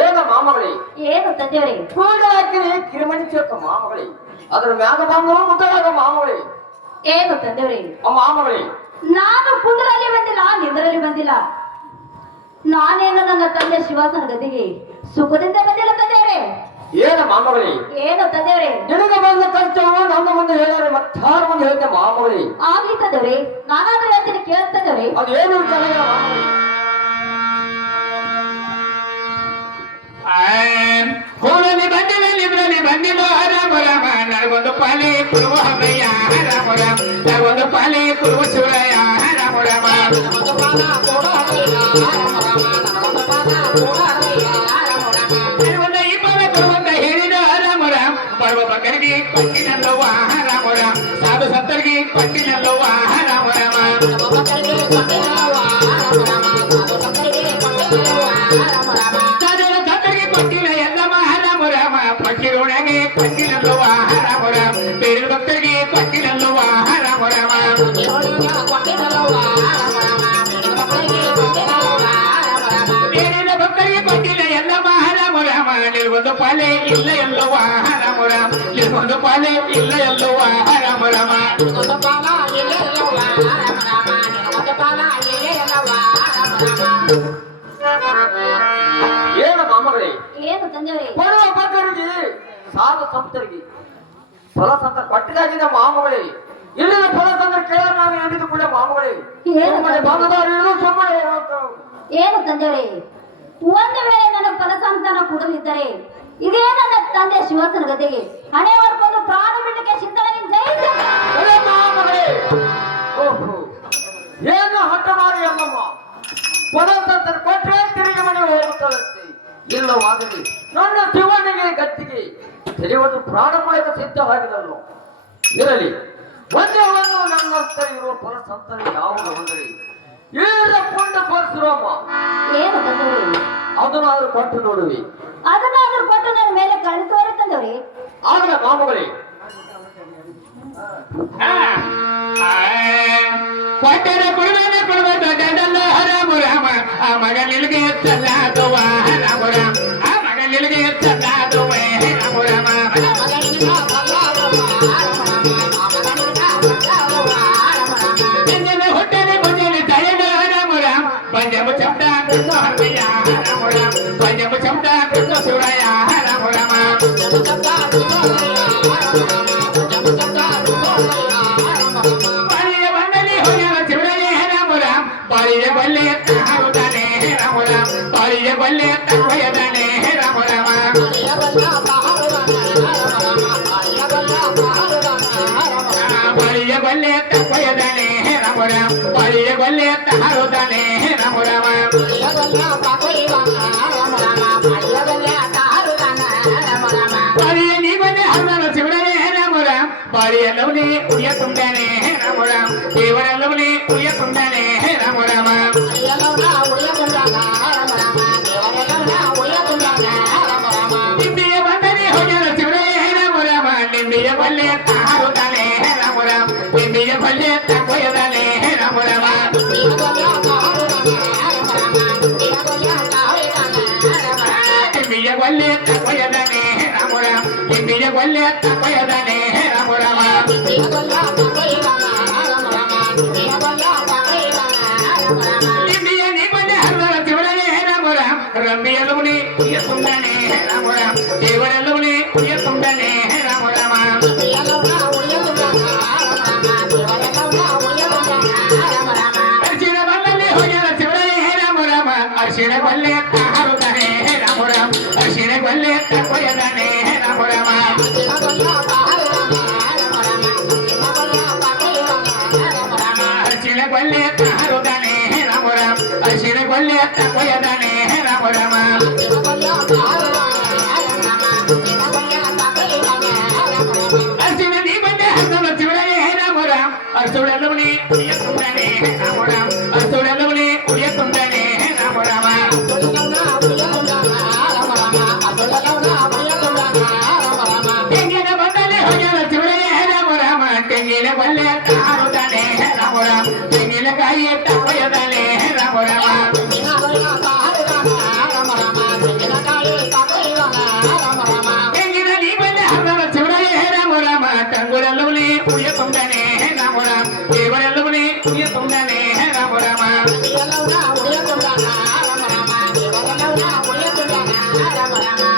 ಏನ ಮಾಮಗಳೇ ಏನು ತಂದೆಯವರೇ ಕೂಡ ಹಾಕಿರಿ ಕಿರಿಮಣಿ ಚೌಕ ಮಾಮಗಳೇ ಅದ್ರ ಮ್ಯಾಗ ಬಂದು ಮುದ್ದಾಗ ಮಾಮಗಳೇ ಏನು ತಂದೆಯವರೇ ಮಾಮಗಳೇ ನಾನು ಕುಂಡರಲ್ಲಿ ಬಂದಿಲ್ಲ ನಿಂದರಲ್ಲಿ ಬಂದಿಲ್ಲ ನಾನೇನು ನನ್ನ ತಂದೆ ಶಿವಾಸನ ಗದಿಗೆ ಸುಖದಿಂದ ಬಂದಿಲ್ಲ ತಂದೆಯವರೇ ಏನ ಮಾಮಗಳೇ ಏನು ತಂದೆಯವರೇ ನಿನಗೆ ಬಂದ ಕರ್ತವ್ಯ ನನ್ನ ಮುಂದೆ ಹೇಳಿದ್ರೆ ಮತ್ತಾರ ಮುಂದೆ ಹೇಳಿದ್ದೆ ಮಾಮಗಳೇ ಆಗ್ಲಿ ತಂದೆಯವರೇ ನಾನಾದ್ರೂ ಹೇಳ್ತೀನಿ ಕೇಳ್ತಂದೆಯವರೇ ಅದೇನು ಚೆನ್ನಾಗಿಲ್ಲ ಮಾಮಗಳೇ ಹೋಳಲಿ ಬಂದಿಲ್ಲ ನಿದ್ರಲ್ಲಿ ಬಂದಿಲ್ಲ ರಾಮ ರಾಮ ನನಗೊಂದು ಪಾಲಿ ಕೊಡುವ ಹಬ್ಬಯ್ಯ ರಾಮ ರಾಮ ನನಗೊಂದು ಪಾಲಿ ಕೊಡುವ ಶಿವರಾಯ ರಾಮ ರಾಮ ನನಗೊಂದು ಈ ಪಾಲ ಕೊಡುವಂತ ಹೇಳಿದ ರಾಮ ರಾಮ ಬರುವ ಬಕರಿಗೆ ಕೊಟ್ಟಿನಲ್ಲವ್ವ ರಾಮ ರಾಮ ಸಾಧು ಸಂತರಿಗೆ ಕೊಟ್ಟಿನಲ್ಲವ್ವ ರಾಮ ರಾಮ ಕೊಟ್ಟಿಲ್ಲ ಎಲ್ಲ ರಾಮ ರಾಮ ಪಕ್ಕಿರೊಳಗೆ ಕೊಟ್ಟಿಲ್ಲವ ರಾಮ ರಾಮ ಬೇರೆ ಭಕ್ತರಿಗೆ ಕೊಟ್ಟಿಲ್ಲವ ರಾಮ ರಾಮ ಬೇರೆ ಭಕ್ತರಿಗೆ ಕೊಟ್ಟಿಲ್ಲ ಎಲ್ಲ ರಾಮ ರಾಮ ನಿಲ್ಗೊಂದು ಪಾಲೆ ಇಲ್ಲ ಎಲ್ಲವ ರಾಮ ರಾಮ ನಿಲ್ಗೊಂದು ಪಾಲೆ ಇಲ್ಲ ಎಲ್ಲವ ರಾಮ ರಾಮ ಏನು ಮಾಮಗಳೇ ಏನು ತಂದೆಯವರೇ ಬರುವ ಭಕ್ತರಿಗೆ ಸಾಧು ಸಂತರಿಗೆ ಫಲ ಸಂತ ಕೊಟ್ಟಿದಾಗಿದೆ ಮಾಮಗಳೇ ಇಲ್ಲಿನ ಫಲ ಸಂತ ಕೇಳ ನಾನು ಹಿಡಿದು ಕೂಡ ಮಾಮಗಳೇ ಏನು ಬಂದದಾರು ಸುಮ್ಮನೆ ಏನು ತಂದೆಯವರೇ ಒಂದು ವೇಳೆ ನನ್ನ ಫಲಸಂತಾನ ಕೊಡಲಿದ್ದರೆ ಇದೇ ನನ್ನ ತಂದೆ ಶಿವಾಸನ ಗದೆಗೆ ಹಣೆ ಹೊಡ್ಕೊಂಡು ಪ್ರಾಣ ಬಿಡಕ್ಕೆ ಸಿದ್ಧನಾಗಿ ಜಯಿಸ ಮಾಮಗಳೇ ಓಹೋ ಏನು ಹಠ ಮಾಡಿ ಅಮ್ಮಮ್ಮ ಫಲ ಸಂತ ಕೊಟ್ಟರೆ ತಿರುಗಿ ಮನೆ ಹೋಗುತ್ತಲಂತೆ ಇಲ್ಲವಾಗಲಿ ನನ್ನ ಶಿವನಿಗೆ ಗತ್ತಿಗೆ ತಿಳಿಯುವುದು ಪ್ರಾಣ ಮೂಲಕ ಸಿದ್ಧವಾಗಿದನು ಇರಲಿ ಒಂದೇ ಒಂದು ನನ್ನಂತ ಇರುವ ಫಲ ಸಂತನೆ ಯಾವುದು ಅಂದರೆ ಏನ ಪುಂಡ ಪರಶುರಾಮ ಏನು ತಂದೆಯವರೇ ಅದನ್ನಾದ್ರೂ ಕೊಟ್ಟು ನೋಡುವಿ ಅದನ್ನಾದ್ರೂ ಕೊಟ್ಟು ನನ್ನ ಮೇಲೆ ಕಳಿಸುವರೆ ತಂದೆಯವರೇ ಆಗಲ ಮಾಮಗಳೇ ಕೊಟ್ಟರೆ ಕೊಡುವುದು ಗಂಡಲ್ಲ ರಾಮ ರಾಮ ಆ ಮಗ ನಿಲ್ಗೆ ಎತ್ತಲ್ಲಾದುವ ರಾಮ ರಾಮ ಆ ಮಗ ನಿಲ್ಗೆ ಎತ್ತಲ್ಲಾದುವ ರಾಮ ರಾಮ ಹುಟ್ಟನೆ ಮುಂಜಾನೆ ತಯನ ರಾಮ ರಾಮ ಪಂಜಮ ಚಮಟ ಕೃಷ್ಣ ಹರ್ಮಯ್ಯ ರಾಮ ರಾಮ ಪಂಜಮ ಚಮಟ ಕೃಷ್ಣ ಶಿವರಾಯ ರಾಮ ರಾಮ ಬಾಳಿಯ ಬಂಡಲಿ ಹೋಗ್ಯಾನ ಶಿವರಾಯ ರಾಮ ರಾಮ ಬಾಳಿಯ ಬಲ್ಲೆ ಹಾರುತ್ತಾನೆ ರಾಮ ರಾಮ ಬಾಳಿಯ ಬಲ್ಲೆ ತಕ್ಕೊಯ್ಯದಾನೆ ರಾಮ ರಾಮ ಬಾಳಿಯ ಬಲ್ಲೆ ತಕ್ಕೊಯ್ಯದಾನೆ ರಾಮ ರಾಮ ಬಾಳಿಯ ಬಲ್ಲೆ ಹಾರುತ್ತಾನೆ ರಾಮ ರಾಮ ಬಾಳಿಯ ನೀ ಬಂದೆ ಹರ್ಮನ ಶಿವರಾಯ ರಾಮ ರಾಮ ಬಾಳಿಯ ಲವಣಿ ಉಳಿಯ ತುಂಬ್ಯಾನೆ ರಾಮ ರಾಮ ದೇವರ ಲವಣಿ ಉಳಿಯ ತುಂಬ್ಯಾನೆ ರಾಮ ರಾಮ ನಿಂಬಿಯ ಬಂಡನೆ ಹೋಗ್ಯಾನ ಶಿವರಾಯ ರಾಮ ರಾಮ ನಿಂಬಿಯ ಬಲ್ಲೆ ಹಾರುತ್ತಾನೆ ರಾಮ ರಾಮ ನಿಂಬಿಯ ಬಲ್ಲೆ ತಕ್ಕೊಯ್ಯದಾನೆ ರಾಮ ರಾಮ ನಿಂಬಿಯ ಬಲ್ಲೆ ತಕ್ಕೊಯ್ಯದಾನೆ ರಾಮ ರಾಮ ನಿಂಬಿಯ ಬಲ್ಲೆ ತಕ್ಕೊಯ್ಯದಾನೆ ರಾಮ ರಾಮ ನಿಂಬಿಯ ನೀ ಬಂದೆ ಹರ್ಮನ ಶಿವರಾಯ ರಾಮ ರಾಮ ರಂಬಿಯ ಲವಣಿ ಉಳಿಯ ತುಂಬ್ಯಾನೆ ರಾಮ ರಾಮ ದೇವರ ಕೊಲ್ಲಿ ಕೊಯ್ಯದಾನೆ ರಾಮ ರಾಮ ಅರಿಶಿನ ಕೊಲ್ಲಿ ಹಾರುದಾನೆ ರಾಮ ರಾಮ ಅರಿಶಿನ ಕೊಲ್ಲಿ ಕೊಯ್ಯದಾನೆ ರಾಮ ರಾಮ ಅರಿಶಿನ ನೀ ಬಂದೆ ಹರಿದ ಶಿವನೇ ರಾಮ ರಾಮ ಅರಿಸುಳೆಲ್ಲವನೇ ಉಳಿಯ ತುಂಬ್ಯಾನೆ ರಾಮ ರಾಮ ಅರಿಸುಳೆಲ್ಲವನೇ ಉಳಿಯ ತುಂಬ್ಯಾನೆ ರಾಮ ರಾಮ ತೆಂಗಿನ ಬಂದಲೆ ಹೋಗ್ಯಾನ ಶಿವನೇ ರಾಮ ರಾಮ ತೆಂಗಿನ ಬಲ್ಲೆ ಹಾರುತ್ತಾನೆ ರಾಮ ರಾಮ ತೆಂಗಿನಕಾಯಿ ಕೊಯ್ಯದಾನೆ ರಾಮ ರಾಮ ತೆಂಗಿನ ನೀ ಬಂದೆ ಹರಿದ ಶಿವನೇ ರಾಮ ರಾಮ ತಂಗುರೆಲ್ಲವನೇ ಉಳಿಯ ತುಂಬ್ಯಾನೆ ರಾಮ ರಾಮ ದೇವರೆಲ್ಲವನೇ ಉಳಿಯ ತುಂಬ್ಯಾನೆ ರಾಮ ರಾಮ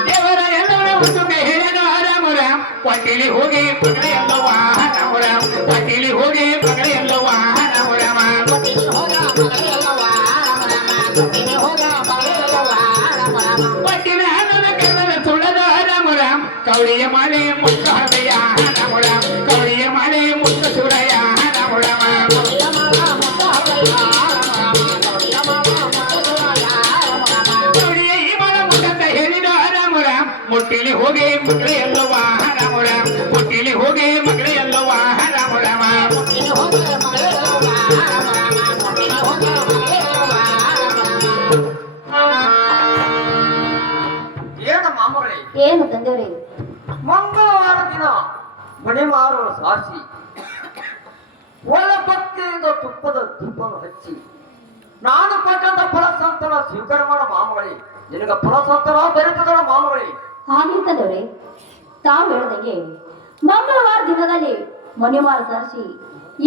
ದೇವರ ಎಲ್ಲವರ ಒಂದು ಕೈ ಹೇಳನು ರಾಮ ರಾಮ ಕೊಟ್ಟಿಲಿ ಹೋಗಿ ಪಗಡೆ ಎಲ್ಲವ ರಾಮ ರಾಮ ಕೊಟ್ಟಿಲಿ ಹೋಗಿ ಪಗಡೆ ಎಲ್ಲವ ರಾಮ ರಾಮ ಕೊಟ್ಟಿನ ಹಣ್ಣನ ಕನ್ನಡ ಸುಳ್ಳದ ರಾಮ ರಾಮ ಕೌಳಿಯ ಮಾಲೆ ಮುಕ್ಕ ಹೃದಯ ರಾಮ ರಾಮ ಕೌಳಿಯ ಮಾಲೆ ಮುಕ್ಕ ಸುರಯ ರಾಮ ರಾಮ ಕೌಳಿಯ ಈ ಮಾಲ ಮುಟ್ಟಂತ ಹೇಳಿದ ರಾಮ ರಾಮ ಮುಟ್ಟಿಲಿ ಹೋಗಿ ಮಕ್ಕಳು ಎಲ್ಲವ ರಾಮ ರಾಮ ಮುಟ್ಟಿಲಿ ಹೋಗಿ ಮಕ್ಕಳು ಎಲ್ಲವ ರಾಮ ರಾಮ ಏನು ಮಾಮಗಳೇ ಏನು ತಂದೆಯವ್ರಿ ಮಂಗಳವಾರ ದಿನ ಮನೆ ಮಾರುವ ಸಾರಿಸಿ ಒಳ ಭಕ್ತಿಯಿಂದ ತುಪ್ಪದ ದೀಪವನ್ನು ಹಚ್ಚಿ ನಾನು ಕೊಟ್ಟಂತ ಫಲಸಂತನ ಸ್ವೀಕಾರ ಮಾಡೋ ಮಾಮಗಳೇ ನಿನಗ ಫಲಸಂತನ ಬರುತ್ತದ ಮಾಮಗಳೇ ಹಾಗೆ ತಂದೆಯವ್ರಿ ತಾವು ಹೇಳ್ದಂಗೆ ಮಂಗಳವಾರ ದಿನದಲ್ಲಿ ಮನೆಮಾರ ಸರಿಸಿ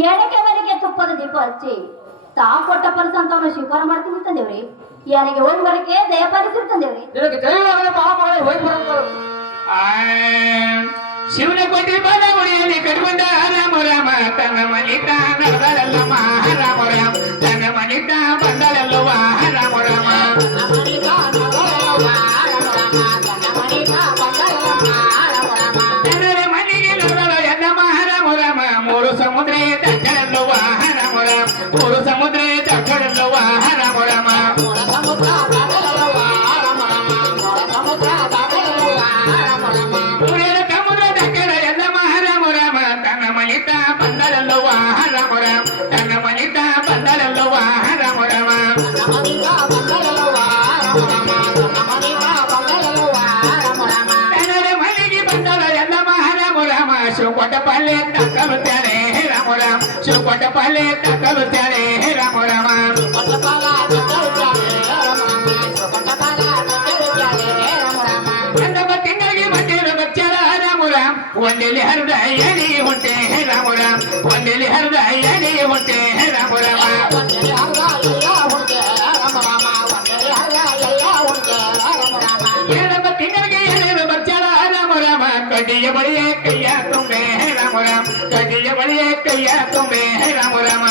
ಎಡಕ್ಕೆ ಮನೆಗೆ ತುಪ್ಪದ ದೀಪ ಹಚ್ಚಿ ತಾವು ಕೊಟ್ಟ ಫಲಸಂತವನ್ನು ಸ್ವೀಕಾರ ಮಾಡ್ತೀನಿ ತಂದೆಯವ್ರಿ ಯಾರಿಗೆ ಹೋಗಿ ಬರಕ್ಕೆ ದಯಪಾಲಿಸಿರ್ ತಂದೆಯವ್ರಿ ನಿನಗೆ ಜಯವಾಗಲಿ ಮಾಮಗಳೇ ಹೋಗಿ ಬರುತ್ತಾರೆ ಶಿವನ ಕೊಟ್ಟಿ ಬಾಲ ಗುಡಿಯಲ್ಲಿ ಕಟ್ಕೊಂಡ ರಾಮ ರಾಮ ತನ್ನ ಮನಿತ ನಡೆದಲ್ಲಮ್ಮ ರಾಮ ರಾಮ ತನ್ನ ಮನಿತ ಬಂದಳಲ್ಲವ ರಾಮ ರಾಮ ತನ್ನರ ಮನೆಗೆ ನಡೆದಳ ಎಲ್ಲಮ್ಮ ರಾಮ ರಾಮ ಮೂರು ಸಮುದ್ರ ದಟ್ಟಳಲ್ಲವ ರಾಮ ರಾಮ ಮೂರು ಸಮುದ್ರ ದಟ್ಟಳಲ್ಲವ ರಾಮ ರಾಮ ಮೂರೇಳ ಸಮುದ್ರ ದಟ್ಟಳ ಎಲ್ಲಮ್ಮ ರಾಮ ರಾಮ ತನ್ನ ಮನಿತ ಬಂದಳಲ್ಲವ ರಾಮ ರಾಮ ತನ್ನ ಮನಿತ ಬಂದಳಲ್ಲವ ರಾಮ ರಾಮ ತನ್ನರ ಮನೆಗೆ ಬಂದಳ ಎಲ್ಲಮ್ಮ ರಾಮ ರಾಮ ಶಿವಕೊಟ್ಟ ಪಲ್ಲೆ ತಕ್ಕಲುತ್ತಾಳೆ ರಾಮ ರಾಮ ಶಿವಕೊಟ್ಟ ಪಲ್ಲೆ ತಕ್ಕಲುತ್ತಾಳೆ ರಾಮ ರಾಮ ಗಂಧಪ ತಿಂಗಳಿಗೆ ಬಂದಿರೋ ಬಚ್ಚಲ ರಾಮ ರಾಮ ಒಂದೆಲಿ ಹರಿದ ಎಡಿ ಹೊಂಟೆ ರಾಮ ರಾಮ ಒಂದೆಲಿ ಹರಿದ ಎಡಿ ಹೊಂಟೆ ರಾಮ ರಾಮ ಗಂಧಪ ತಿಂಗಳಿಗೆ ಎಡೆದು ಬಚ್ಚಲ ರಾಮ ರಾಮ ಕಡ್ಡಿಯ ಬಳಿಯೇ ಕೈಯ ತುಂಬೆ ರಾಮ ರಾಮ ಕಡ್ಡಿಯ ಬಳಿಯೇ ಕೈಯ ತುಂಬೆ ರಾಮ ರಾಮ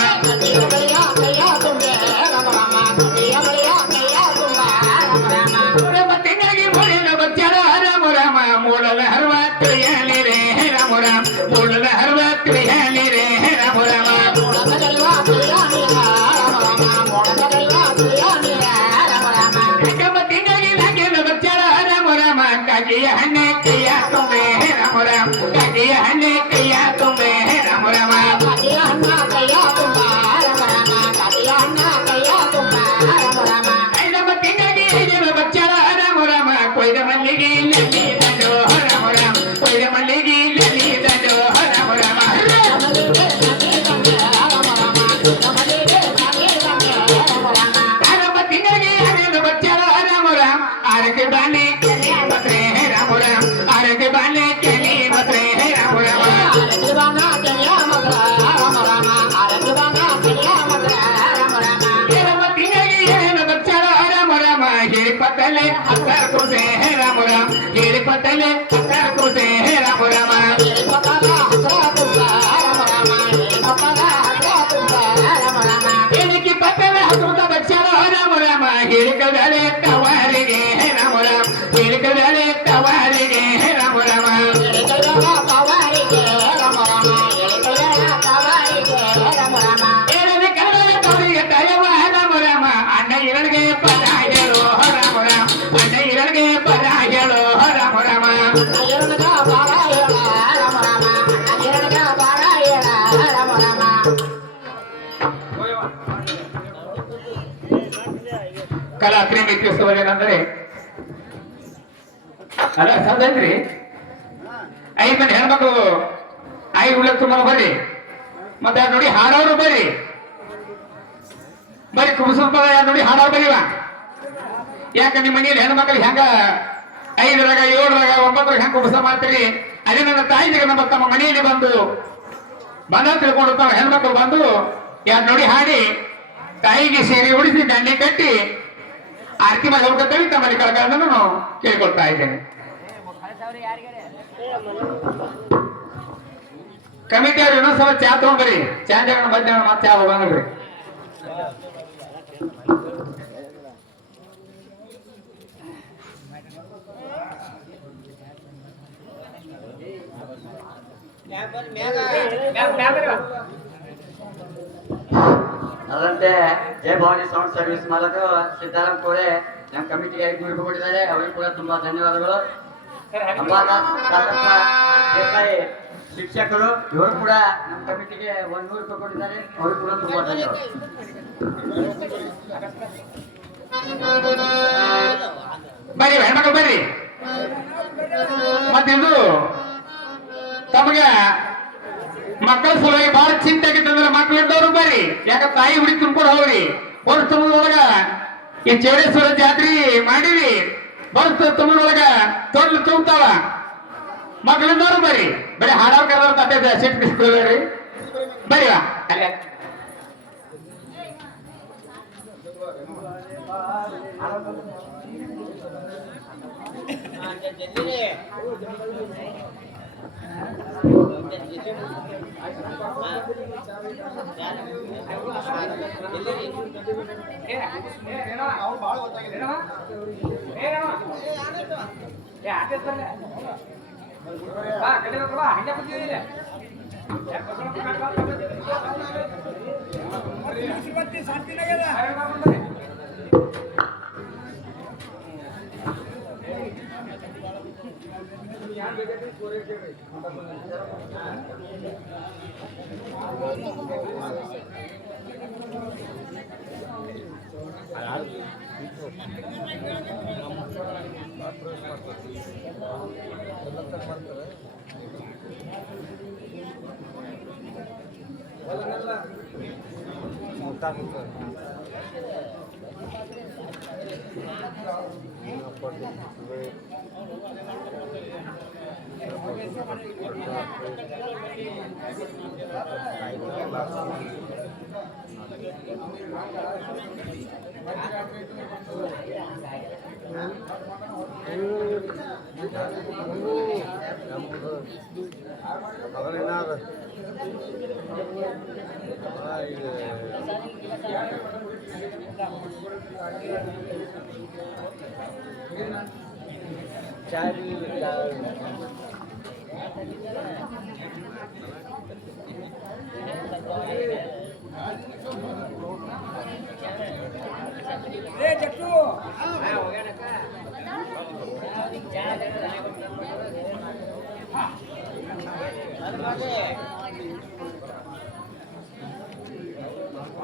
ತಿಂಗಳಿಗೆ ಮೂಡಿನ ಬಚ್ಚಲ ರಾಮ ರಾಮ ಮೂಡಲ ಹರ್ವ ತಿಳಿಯಲಿ ರೇ ರಾಮ ರಾಮ ಮೂಡಲ ಹರ್ವ ತಿಳಿಯಲಿ ರೇ ರಾಮ ರಾಮ ತಿಂಗಳಿಗೆ ನಾಗಿನ ಬಚ್ಚಲ ರಾಮ ರಾಮ ಕಾಗಿಯ ಹಣ್ಣೆ ಕೈಯ ತುಂಬೆ ರಾಮ ರಾಮ ಕಾಗಿಯ ಹಣ್ಣೆ ಕೈಯ ತುಂಬೆ ರಾಮ ರಾಮ ತಿಂಗಳಿಗೆ ಐದಿನ ಬಚ್ಚಲ ರಾಮ ರಾಮ ಕೊಯ್ದ ಮಲ್ಲಿಗೆ ಲಲ್ಲಿ ದಂಡೋ ರಾಮ ರಾಮ ಕೊಯ್ದ ಮಲ್ಲಿಗೆ ಲಲ್ಲಿ ದಂಡೋ ರಾಮ ರಾಮ ತಿಂಗಳಿಗೆ ಐದಿನ ಬಚ್ಚಲ ರಾಮ ರಾಮ ಆರಕ್ಕೆ ಬಾಲೆ ಕೆಲಿ ಮತ್ರೆ ರಾಮ ರಾಮ ಆರಕ್ಕೆ ಬಾಲೆ ಕೆಲಿ ಮತ್ರೆ ರಾಮ ರಾಮ ರಾಮ ಎರಡಗ ಬಾರಾಯಣ ರಾಮ ರಾಮ ಎರಡಗ ಬಾರಾಯಣ ರಾಮ ರಾಮ. ಕಲಾ ಪ್ರೇಮಿತ್ಯೋತ್ಸವ ಏನಂದ್ರೆ ಅಲ್ಲ ಸಾಧೈತ್ರಿ 5 ಮಂದಿ ಹೆಣ್ಮಕ್ಳು ಉಳ್ಳಕ್ ತುಂಬ ಬರ್ರಿ. ಮತ್ತೆ ನೋಡಿ ಹಾಡೋರು ಬರ್ರಿ ಕುಬುಸ ನೋಡಿ ಹಾಡೋರು ಬರೀವ. ಯಾಕ ನಿಮ್ಮ ಮನೆಯಲ್ಲಿ ಹೆಣ್ಮಕ್ಳಿಗೆ ಹೆಂಗ 5ರಾಗ 7ರಾಗ 9ರಾಗ ಹೆಂಗ ಕುಬುಸ ಮಾಡ್ತೀರಿ, ಅದೇ ನನ್ನ ತಾಯಿಗೆ ನಮ್ಮ ತಮ್ಮ ಮನೆಯಲ್ಲಿ ಬಂದ ತಿಳ್ಕೊಂಡಿರ್ತಾವ ಹೆಣ್ಮಕ್ಳು ಬಂದು ಯಾರು ನೋಡಿ ಹಾಡಿ ತಾಯಿಗೆ ಸೀರೆ ಉಡಿಸಿ ದಂಡೆ ಕಟ್ಟಿ ಆರತಿ ಮಾಡಿ ಹೋಗ್ತೇವೆ ತಮ್ಮಲ್ಲಿ ಕಳ್ಕೊಂಡು ಕೇಳ್ಕೊಳ್ತಾ ಇದ್ದೇನೆ. ಕಮಿಟಿ ಅವ್ರು ಇನ್ನೊಂದ್ಸಲ ಚಾ ತಗೊಂಡ್ಬರಿ, ಚಾ ಜಗಳ ಬಂದ ಮತ್ತೆ ಚಾ ಹೋಗೋಣ್ರಿ. ಅದರಂತೆ ಜಯ ಭವಾನಿ ಸೌಂಡ್ ಸರ್ವಿಸ್ ಮಾಲಕ ಸಿದ್ದಾರಾಮ್ ಕೋರೆ ನಮ್ಮ ಕಮಿಟಿಗೆ 500 ರೂಪಾಯಿ ಕೊಟ್ಟಿದ್ದಾರೆ. ಅವರಿಗೆ ಕೂಡ ತುಂಬಾ ಧನ್ಯವಾದಗಳು. ಅಂಬಾದಾಸ್ ತಾತಪ್ಪ ದೇಸಾಯಿ ಶಿಕ್ಷಕರು ಇವರು ಕೂಡ ನಮ್ಮ ಕಮಿಟಿಗೆ 100 ರೂಪಾಯಿ ಕೊಟ್ಟಿದ್ದಾರೆ. ಅವರಿಗೆ ಕೂಡ ತುಂಬಾ ಧನ್ಯವಾದ. ಬರ್ರಿ ಹೆಣ್ಮಕ್ಳು ಬರ್ರಿ. ಮತ್ತಿಂದು ತಮಗೆ ಮಕ್ಕಳ ಸಲುವಾಗಿ ಬಹಳ ಚಿಂತೆ ಆಗಿತ್ತಂದ್ರೆ ಮಕ್ಳು ಇದ್ದವ್ರು ಬರ್ರಿ. ಯಾಕ ತಾಯಿ ಹುಡಿ ತುಂಬ್ಕೊಂಡು ಹೋಗ್ರಿ. ವರ್ಷ ತುಂಬದೊಳಗ ಈ ಚೌಡೇಶ್ವರ ಜಾತ್ರೆ ಮಾಡಿವಿ, ವರ್ಷ ತುಂಬದೊಳಗ ತೊಡ್ಲು ತುಂಬ್ತಾವ. ಮಕ್ಳಿದ್ದವ್ರು ಬರ್ರಿ. ಬರೀ ಹಾಡೋರ್ ಕರೆದವ್ರ ತಟ್ಟೆ ಸಿಟ್ಟು ಬಿಸ್ಕೊಳ್ಬೇಡ್ರಿ. ಬರ್ರಿ ಅಲ್ಲೇ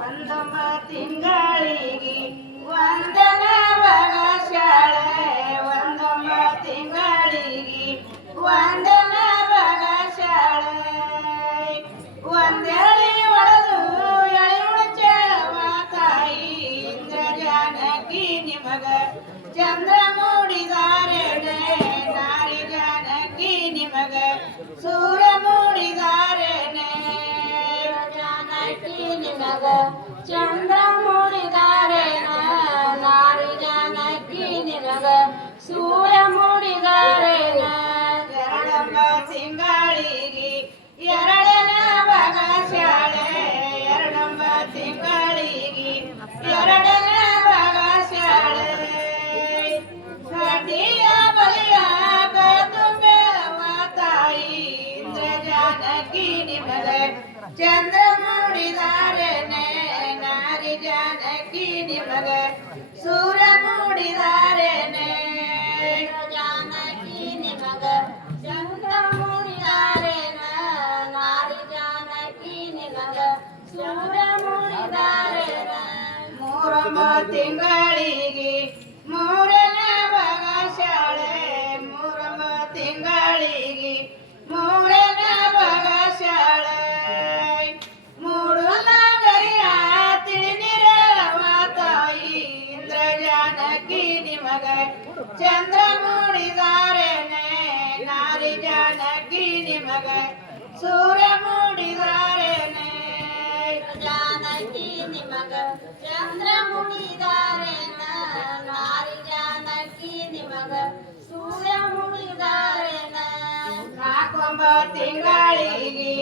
ಒಂದೊಮ್ಮ ತಿಂಗಳಿಗೆ ವಂದನ ಬಗಶಾಳೆ, ಒಂದೊಮ್ಮ ತಿಂಗಳಿಗೆ ವಂದನ ಬಗಶಾಳೆ. ಒಂದೆಳೆ ಒಡೆದು ಎಳೆಯುವ ಚೇಳವ ತಾಯಿ ಇಂದ್ರ ಜಾನಕಿ ನಿಮಗ ಚಂದ್ರ ಮೂಡಿದಾರೆ, ನಾರಿ ಜಾನಕಿ ನಿಮಗ ಸೂರ್ಯ ಮೂಡಿದಾರೆ, ಜಾನಕಿ ನಿಮಗ ಚಂದ್ರ ಮೂಡಿದಾರೆ, ನಾರಿ ಜಾನಕಿ ನಿಮಗ ಸೂರ್ಯ ಮೂಡಿದಾರೆ. ಎರಡಂಬ ತಿಂಗಳಿಗೆ ಎರಡನ ಬಗಶಾಳೆ, ಎರಡಂಬ ತಿಂಗಳಿಗೆ ಎರಡನ ಬಗಶಾಳೆ. ಕಟಿಯ ಬಲಿಯ ಕರ್ತುಂಬೇವ ತಾಯಿ ಇಂದ್ರ ಜಾನಕಿ ನಿಮಗ ಚಂದ್ರ ಮೂಡಿದಾರೆ, ನಾರಿ ಜಾನಕಿ ನಿಮಗ ಸೂರ್ಯ ಮೂಡಿದಾರೆ, ಜಾನಕಿ ನಿಮಗ ತಿಂಗಳಿಗೆ ಮೂರನೇ ಭಾಗ ಶಾಲೆ ಮೂರೊಂಬ ತಿಂಗಳಿಗೆ ಮೂರನೇ ಭಾಗ ಶಾಲೆ ಮೂಡು ನಗರಿಯ ತಿಳಿನಿರವ ತಾಯಿ ಇಂದ್ರ ಜಾನಕಿ ನಿಮಗ ಚಂದ್ರ ಮೂಡಿದಾರೇನೆ ನಾರಿ ಜಾನಕಿ ನಿಮಗ ಸೂರ್ಯ ಮೂಡಿದಾರೇನೆ ಜಾನಕಿ ನಿಮಗ ಚಂದ್ರ ಮುಡಿದಾರೇನ ನಾರಿ ಜಾನಕಿ ನಿಮಗ ಸೂರ್ಯ ಮುಡಿದಾರೇನ ನಾಕೊಂಬ ತಿಂಗಳಿಗೆ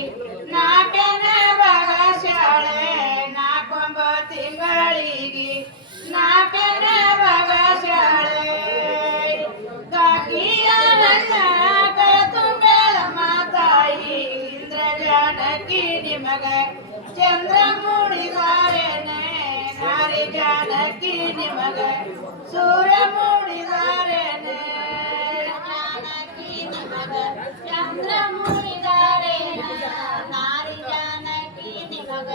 ನಾಲ್ಕನೇ ಭಾಗ ಶಾಲೆ ನಾಕೊಂಬ ತಿಂಗಳಿಗೆ ನಾಲ್ಕನೇ ಭಾಗ ಶಾಲೆ ಕಾಕಿಯ ನನ್ನ ಕೈ ತುಂಬೇಳ ಮಾತಾಯಿ ಇಂದ್ರ ಜಾನಕಿ ನಿಮಗ ಚಂದ್ರ ಮೂಡಿದಾರೇನೆ ನಾರಿ ಜಾನಕಿ ನಿಮಗ ಸೂರ್ಯ ಮೂಡಿದಾರೇನೆ ಜಾನಕಿ ನಿಮಗ ಚಂದ್ರ ಮುಡಿದಾರೇನ ನಾರಿ ಜಾನಕಿ ನಿಮಗ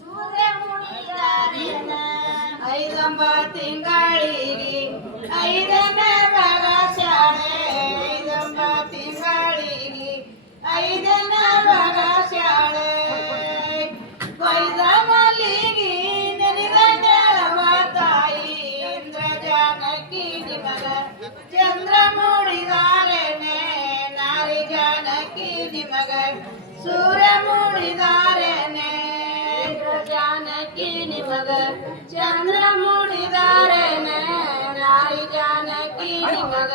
ಸೂರ್ಯ ಮುಡಿದಾರೇನ ಐದೊಂಬ ತಿಂಗಳಿಗೆ ಐದನೇ ಭಾಗ ಶಾಲೆ ಐದೊಂಬ ತಿಂಗಳಿಗೆ ಐದನೇ ಭಾಗ ಶಾಲೆ ಕೊಯ್ದ ಮಲ್ಲಿಗೆ ನೆನೆದ ತಾಯಿ ಇಂದ್ರ ಜಾನಕಿ ನಿಮಗ ಚಂದ್ರ ಮೂಡಿದಾರೇನೆ ನಾರಿ ಜಾನಕಿ ನಿಮಗ ಸೂರ್ಯ ಮೂಡಿದಾರೇನೆ ಜಾನಕಿ ನಿಮಗ ಚಂದ್ರ ಮೂಡಿದಾರೇನೆ ನಾರಿ ಜಾನಕಿ ನಿಮಗ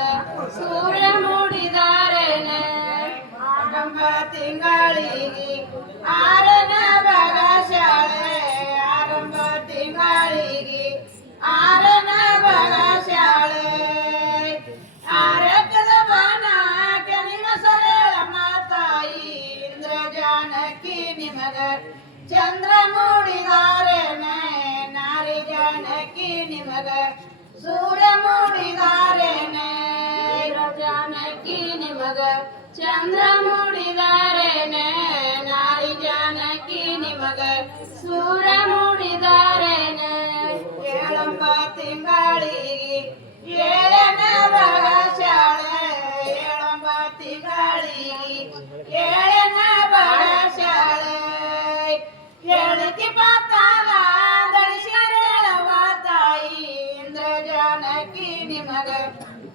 ಸೂರ್ಯ ಮೂಡಿದಾರೇನೆ ಆರಂಭ ತಿಂಗಳಿಗೆ ಆರನೇ ಭಾಗ ಶಾಲೆ ಆರಂಭ ತಿಂಗಳಿಗೆ ಆರನೇ ಭಾಗ ಶಾಲೆ ಆರಕದ ಬಾಣ ಕನಿಮ ಸರಳ ಮಾತಾಯಿ ಇಂದ್ರ ಜಾನಕಿ ನಿಮಗ ಚಂದ್ರ ಮೂಡಿದಾರೇನೆ ನಾರಿ ಜಾನಕಿ ನಿಮಗ ಸೂರ್ಯ ಮೂಡಿದಾರೇನೆ ಜಾನಕಿ ನಿಮಗ ಚಂದ್ರ ಮೂಡಿದಾರೇನೆ ನಾರಿ ಜಾನಕಿ ನಿಮಗ ಸೂರ್ಯ ಮೂಡಿದಾರೇನೆ ಏಳಂಬ ತಿಂಗಳಿಗೆ ಏಳನೇ ಭಾಗ ಶಾಲೆ ಏಳಂಬ ತಿಂಗಳಿಗೆ ಏಳನೇ ಭಾಗ ಶಾಲೆ ಹೇಳಿಕೆ ಪಾತಾಲ ದಳಿಸಿರವ ತಾಯಿ ಇಂದ್ರ ಜಾನಕಿ ನಿಮಗ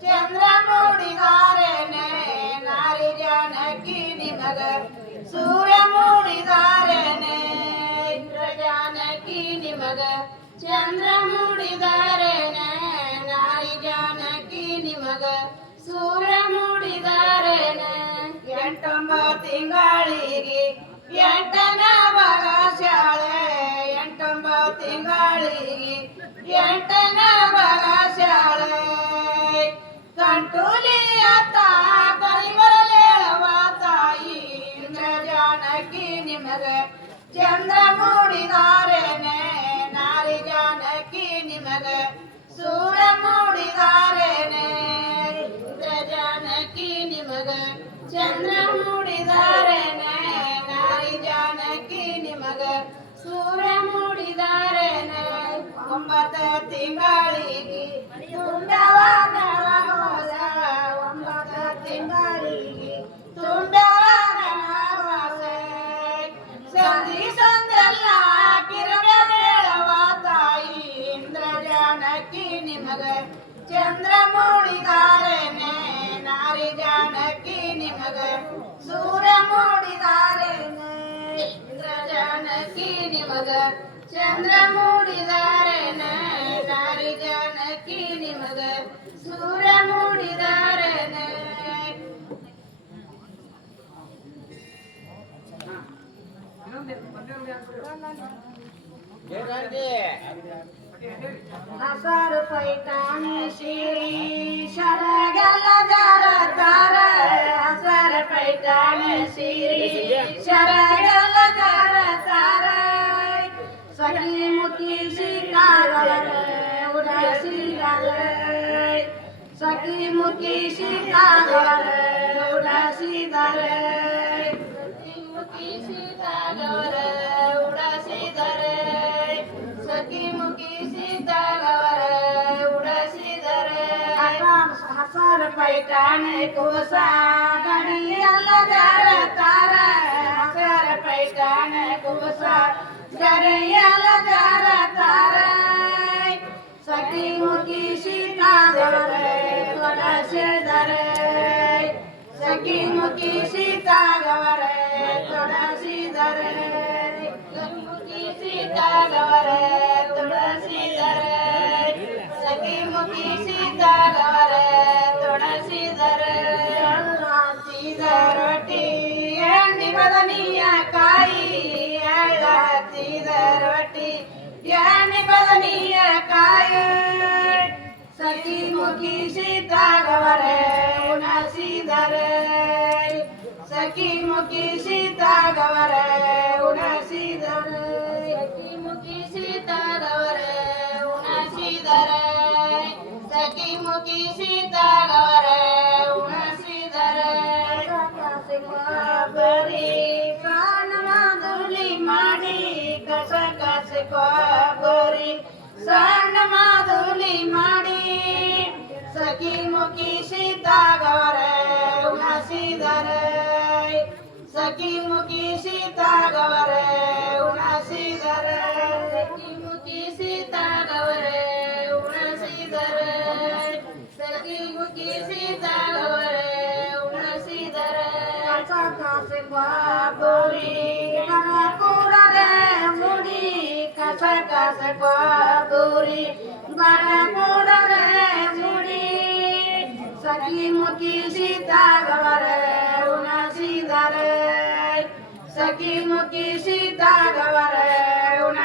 ಚಂದ್ರ ಮೂಡಿದಾರೇನೆ ನಾರಿ ಜಾನಕಿ ನಿಮಗ ಸೂರ್ಯ ಮೂಡಿದಾರೇನೆ ಇಂದ್ರ ಜಾನಕಿ ನಿಮಗ ಚಂದ್ರ ಮೂಡಿದಾರೇನೆ ನಾರಿ ಜಾನಕಿ ನಿಮಗ ಸೂರ್ಯ ಮೂಡಿದಾರೇನೆ ಎಂಟೊಂಬ ತಿಂಗಳಿಗೆ ಎಂಟನೇ ಭಾಗ ಶಾಲೆ ಎಂಟೊಂಬ ತಿಂಗಳಿಗೆ ಎಂಟನೇ ಭಾಗ ಶಾಲೆ ಕಂಟೂಲಿಯತ್ತ ಕರಿಬರಲೇಳವ ತಾಯಿ ಇಂದ್ರ ಜಾನಕಿ ನಿಮಗ ಚಂದ್ರ ಮೂಡಿದಾರೇನೆ ನಾರಿ ಜಾನಕಿ ನಿಮಗ ಸೂರ್ಯ ಮೂಡಿದಾರೇನೆ ಇಂದ್ರ ಜಾನಕಿ ನಿಮಗ ಚಂದ್ರ ಮೂಡಿದಾರೇನೆ ನಾರಿ ಜಾನಕಿ ನಿಮಗ ಸೂರ್ಯ ಮೂಡಿದಾರೇನೆ ಒಂಬತ್ತು ತಿಂಗಳಿಗೆ ತುಂಡವಾದ ಹೋದ ಒಂಬತ್ತು ತಿಂಗಳಿಗೆ ತುಂಡವಾದ ಸಂಧಿ ಸಂದೆಲ್ಲ ಕಿರಬೇಳವ ತಾಯಿ ಇಂದ್ರ ಜಾನಕಿ ನಿಮಗ ಚಂದ್ರ ಮೂಡಿದಾರೇನೆ ನಾರಿ ಜಾನಕಿ ನಿಮಗ ಸೂರ್ಯ ಮೂಡಿದಾರೇನೆ ಇಂದ್ರ ಜಾನಕಿ ನಿಮಗ ಚಂದ್ರ ಮೂಡಿದಾರೇನೆ ನಾರಿ ಜಾನಕಿ ನಿಮಗ ಸೂರ್ಯ ಮೂಡಿದಾರೇನೆ ಹಸರು ಪೈಠಾಣಿ ಶಿರಿ ಶರಗಲ ಜರ ತರ ಹಸರ ಪೈಠಾಣಿ ಶಿರಿ ಶರಗಲ ಜರ ತರ ಸಖಿ ಮುಖಿ ಶಿಕಾಗಲ ಉಡಸಿಗಲ ಸಖಿ ಮುಖಿ ಶಿಕಾಗಲ ಉಡಸಿದರ ಮುಖಿ ಸೀತಾಗವರ ಉಡಸಿದರೆ ಸಖಿ ಮುಖಿ ಸೀತಾಗವರ पैठण कुसा गडियाला तार हसर पैठण कुसा गडियाला तार सखी मुखी सीता गवरे थोडासे धरे सखी मुखी सीता गवरे थोडासी धरे सखी मुखी सीता गवरे थोडासी धरे सखी मुखी सीता गवरे थोडासी धरे रोटी एंडी बदनिया काई एळाची रोटी एंडी बदनिया काई सखी मुखी सीता गवरे उनासी धरे सखी मुखी सीता गवरे उनासी धरे सखी मुखी सीता गवरे उनासी धरे सखी मुखी सीता गवरे उनासी धरे बरी कान माधुली माडी कस कस बरी सण माधुली माडी सखी मुखी सीता गवरे उनासी धरे सखी मुखी सीता गवरे उनासी धरे सखी मुखी सीता गवरे उनासी धरे सखी मुखी सीता गवरे उनासी धरे कासे बाबुरी कना कुरा रे मुडी कसा कासे बाबुरी कना कुरा रे मुडी सखी मुखी सीता गवरे उनासी धरे सखी मुखी सीता गवरे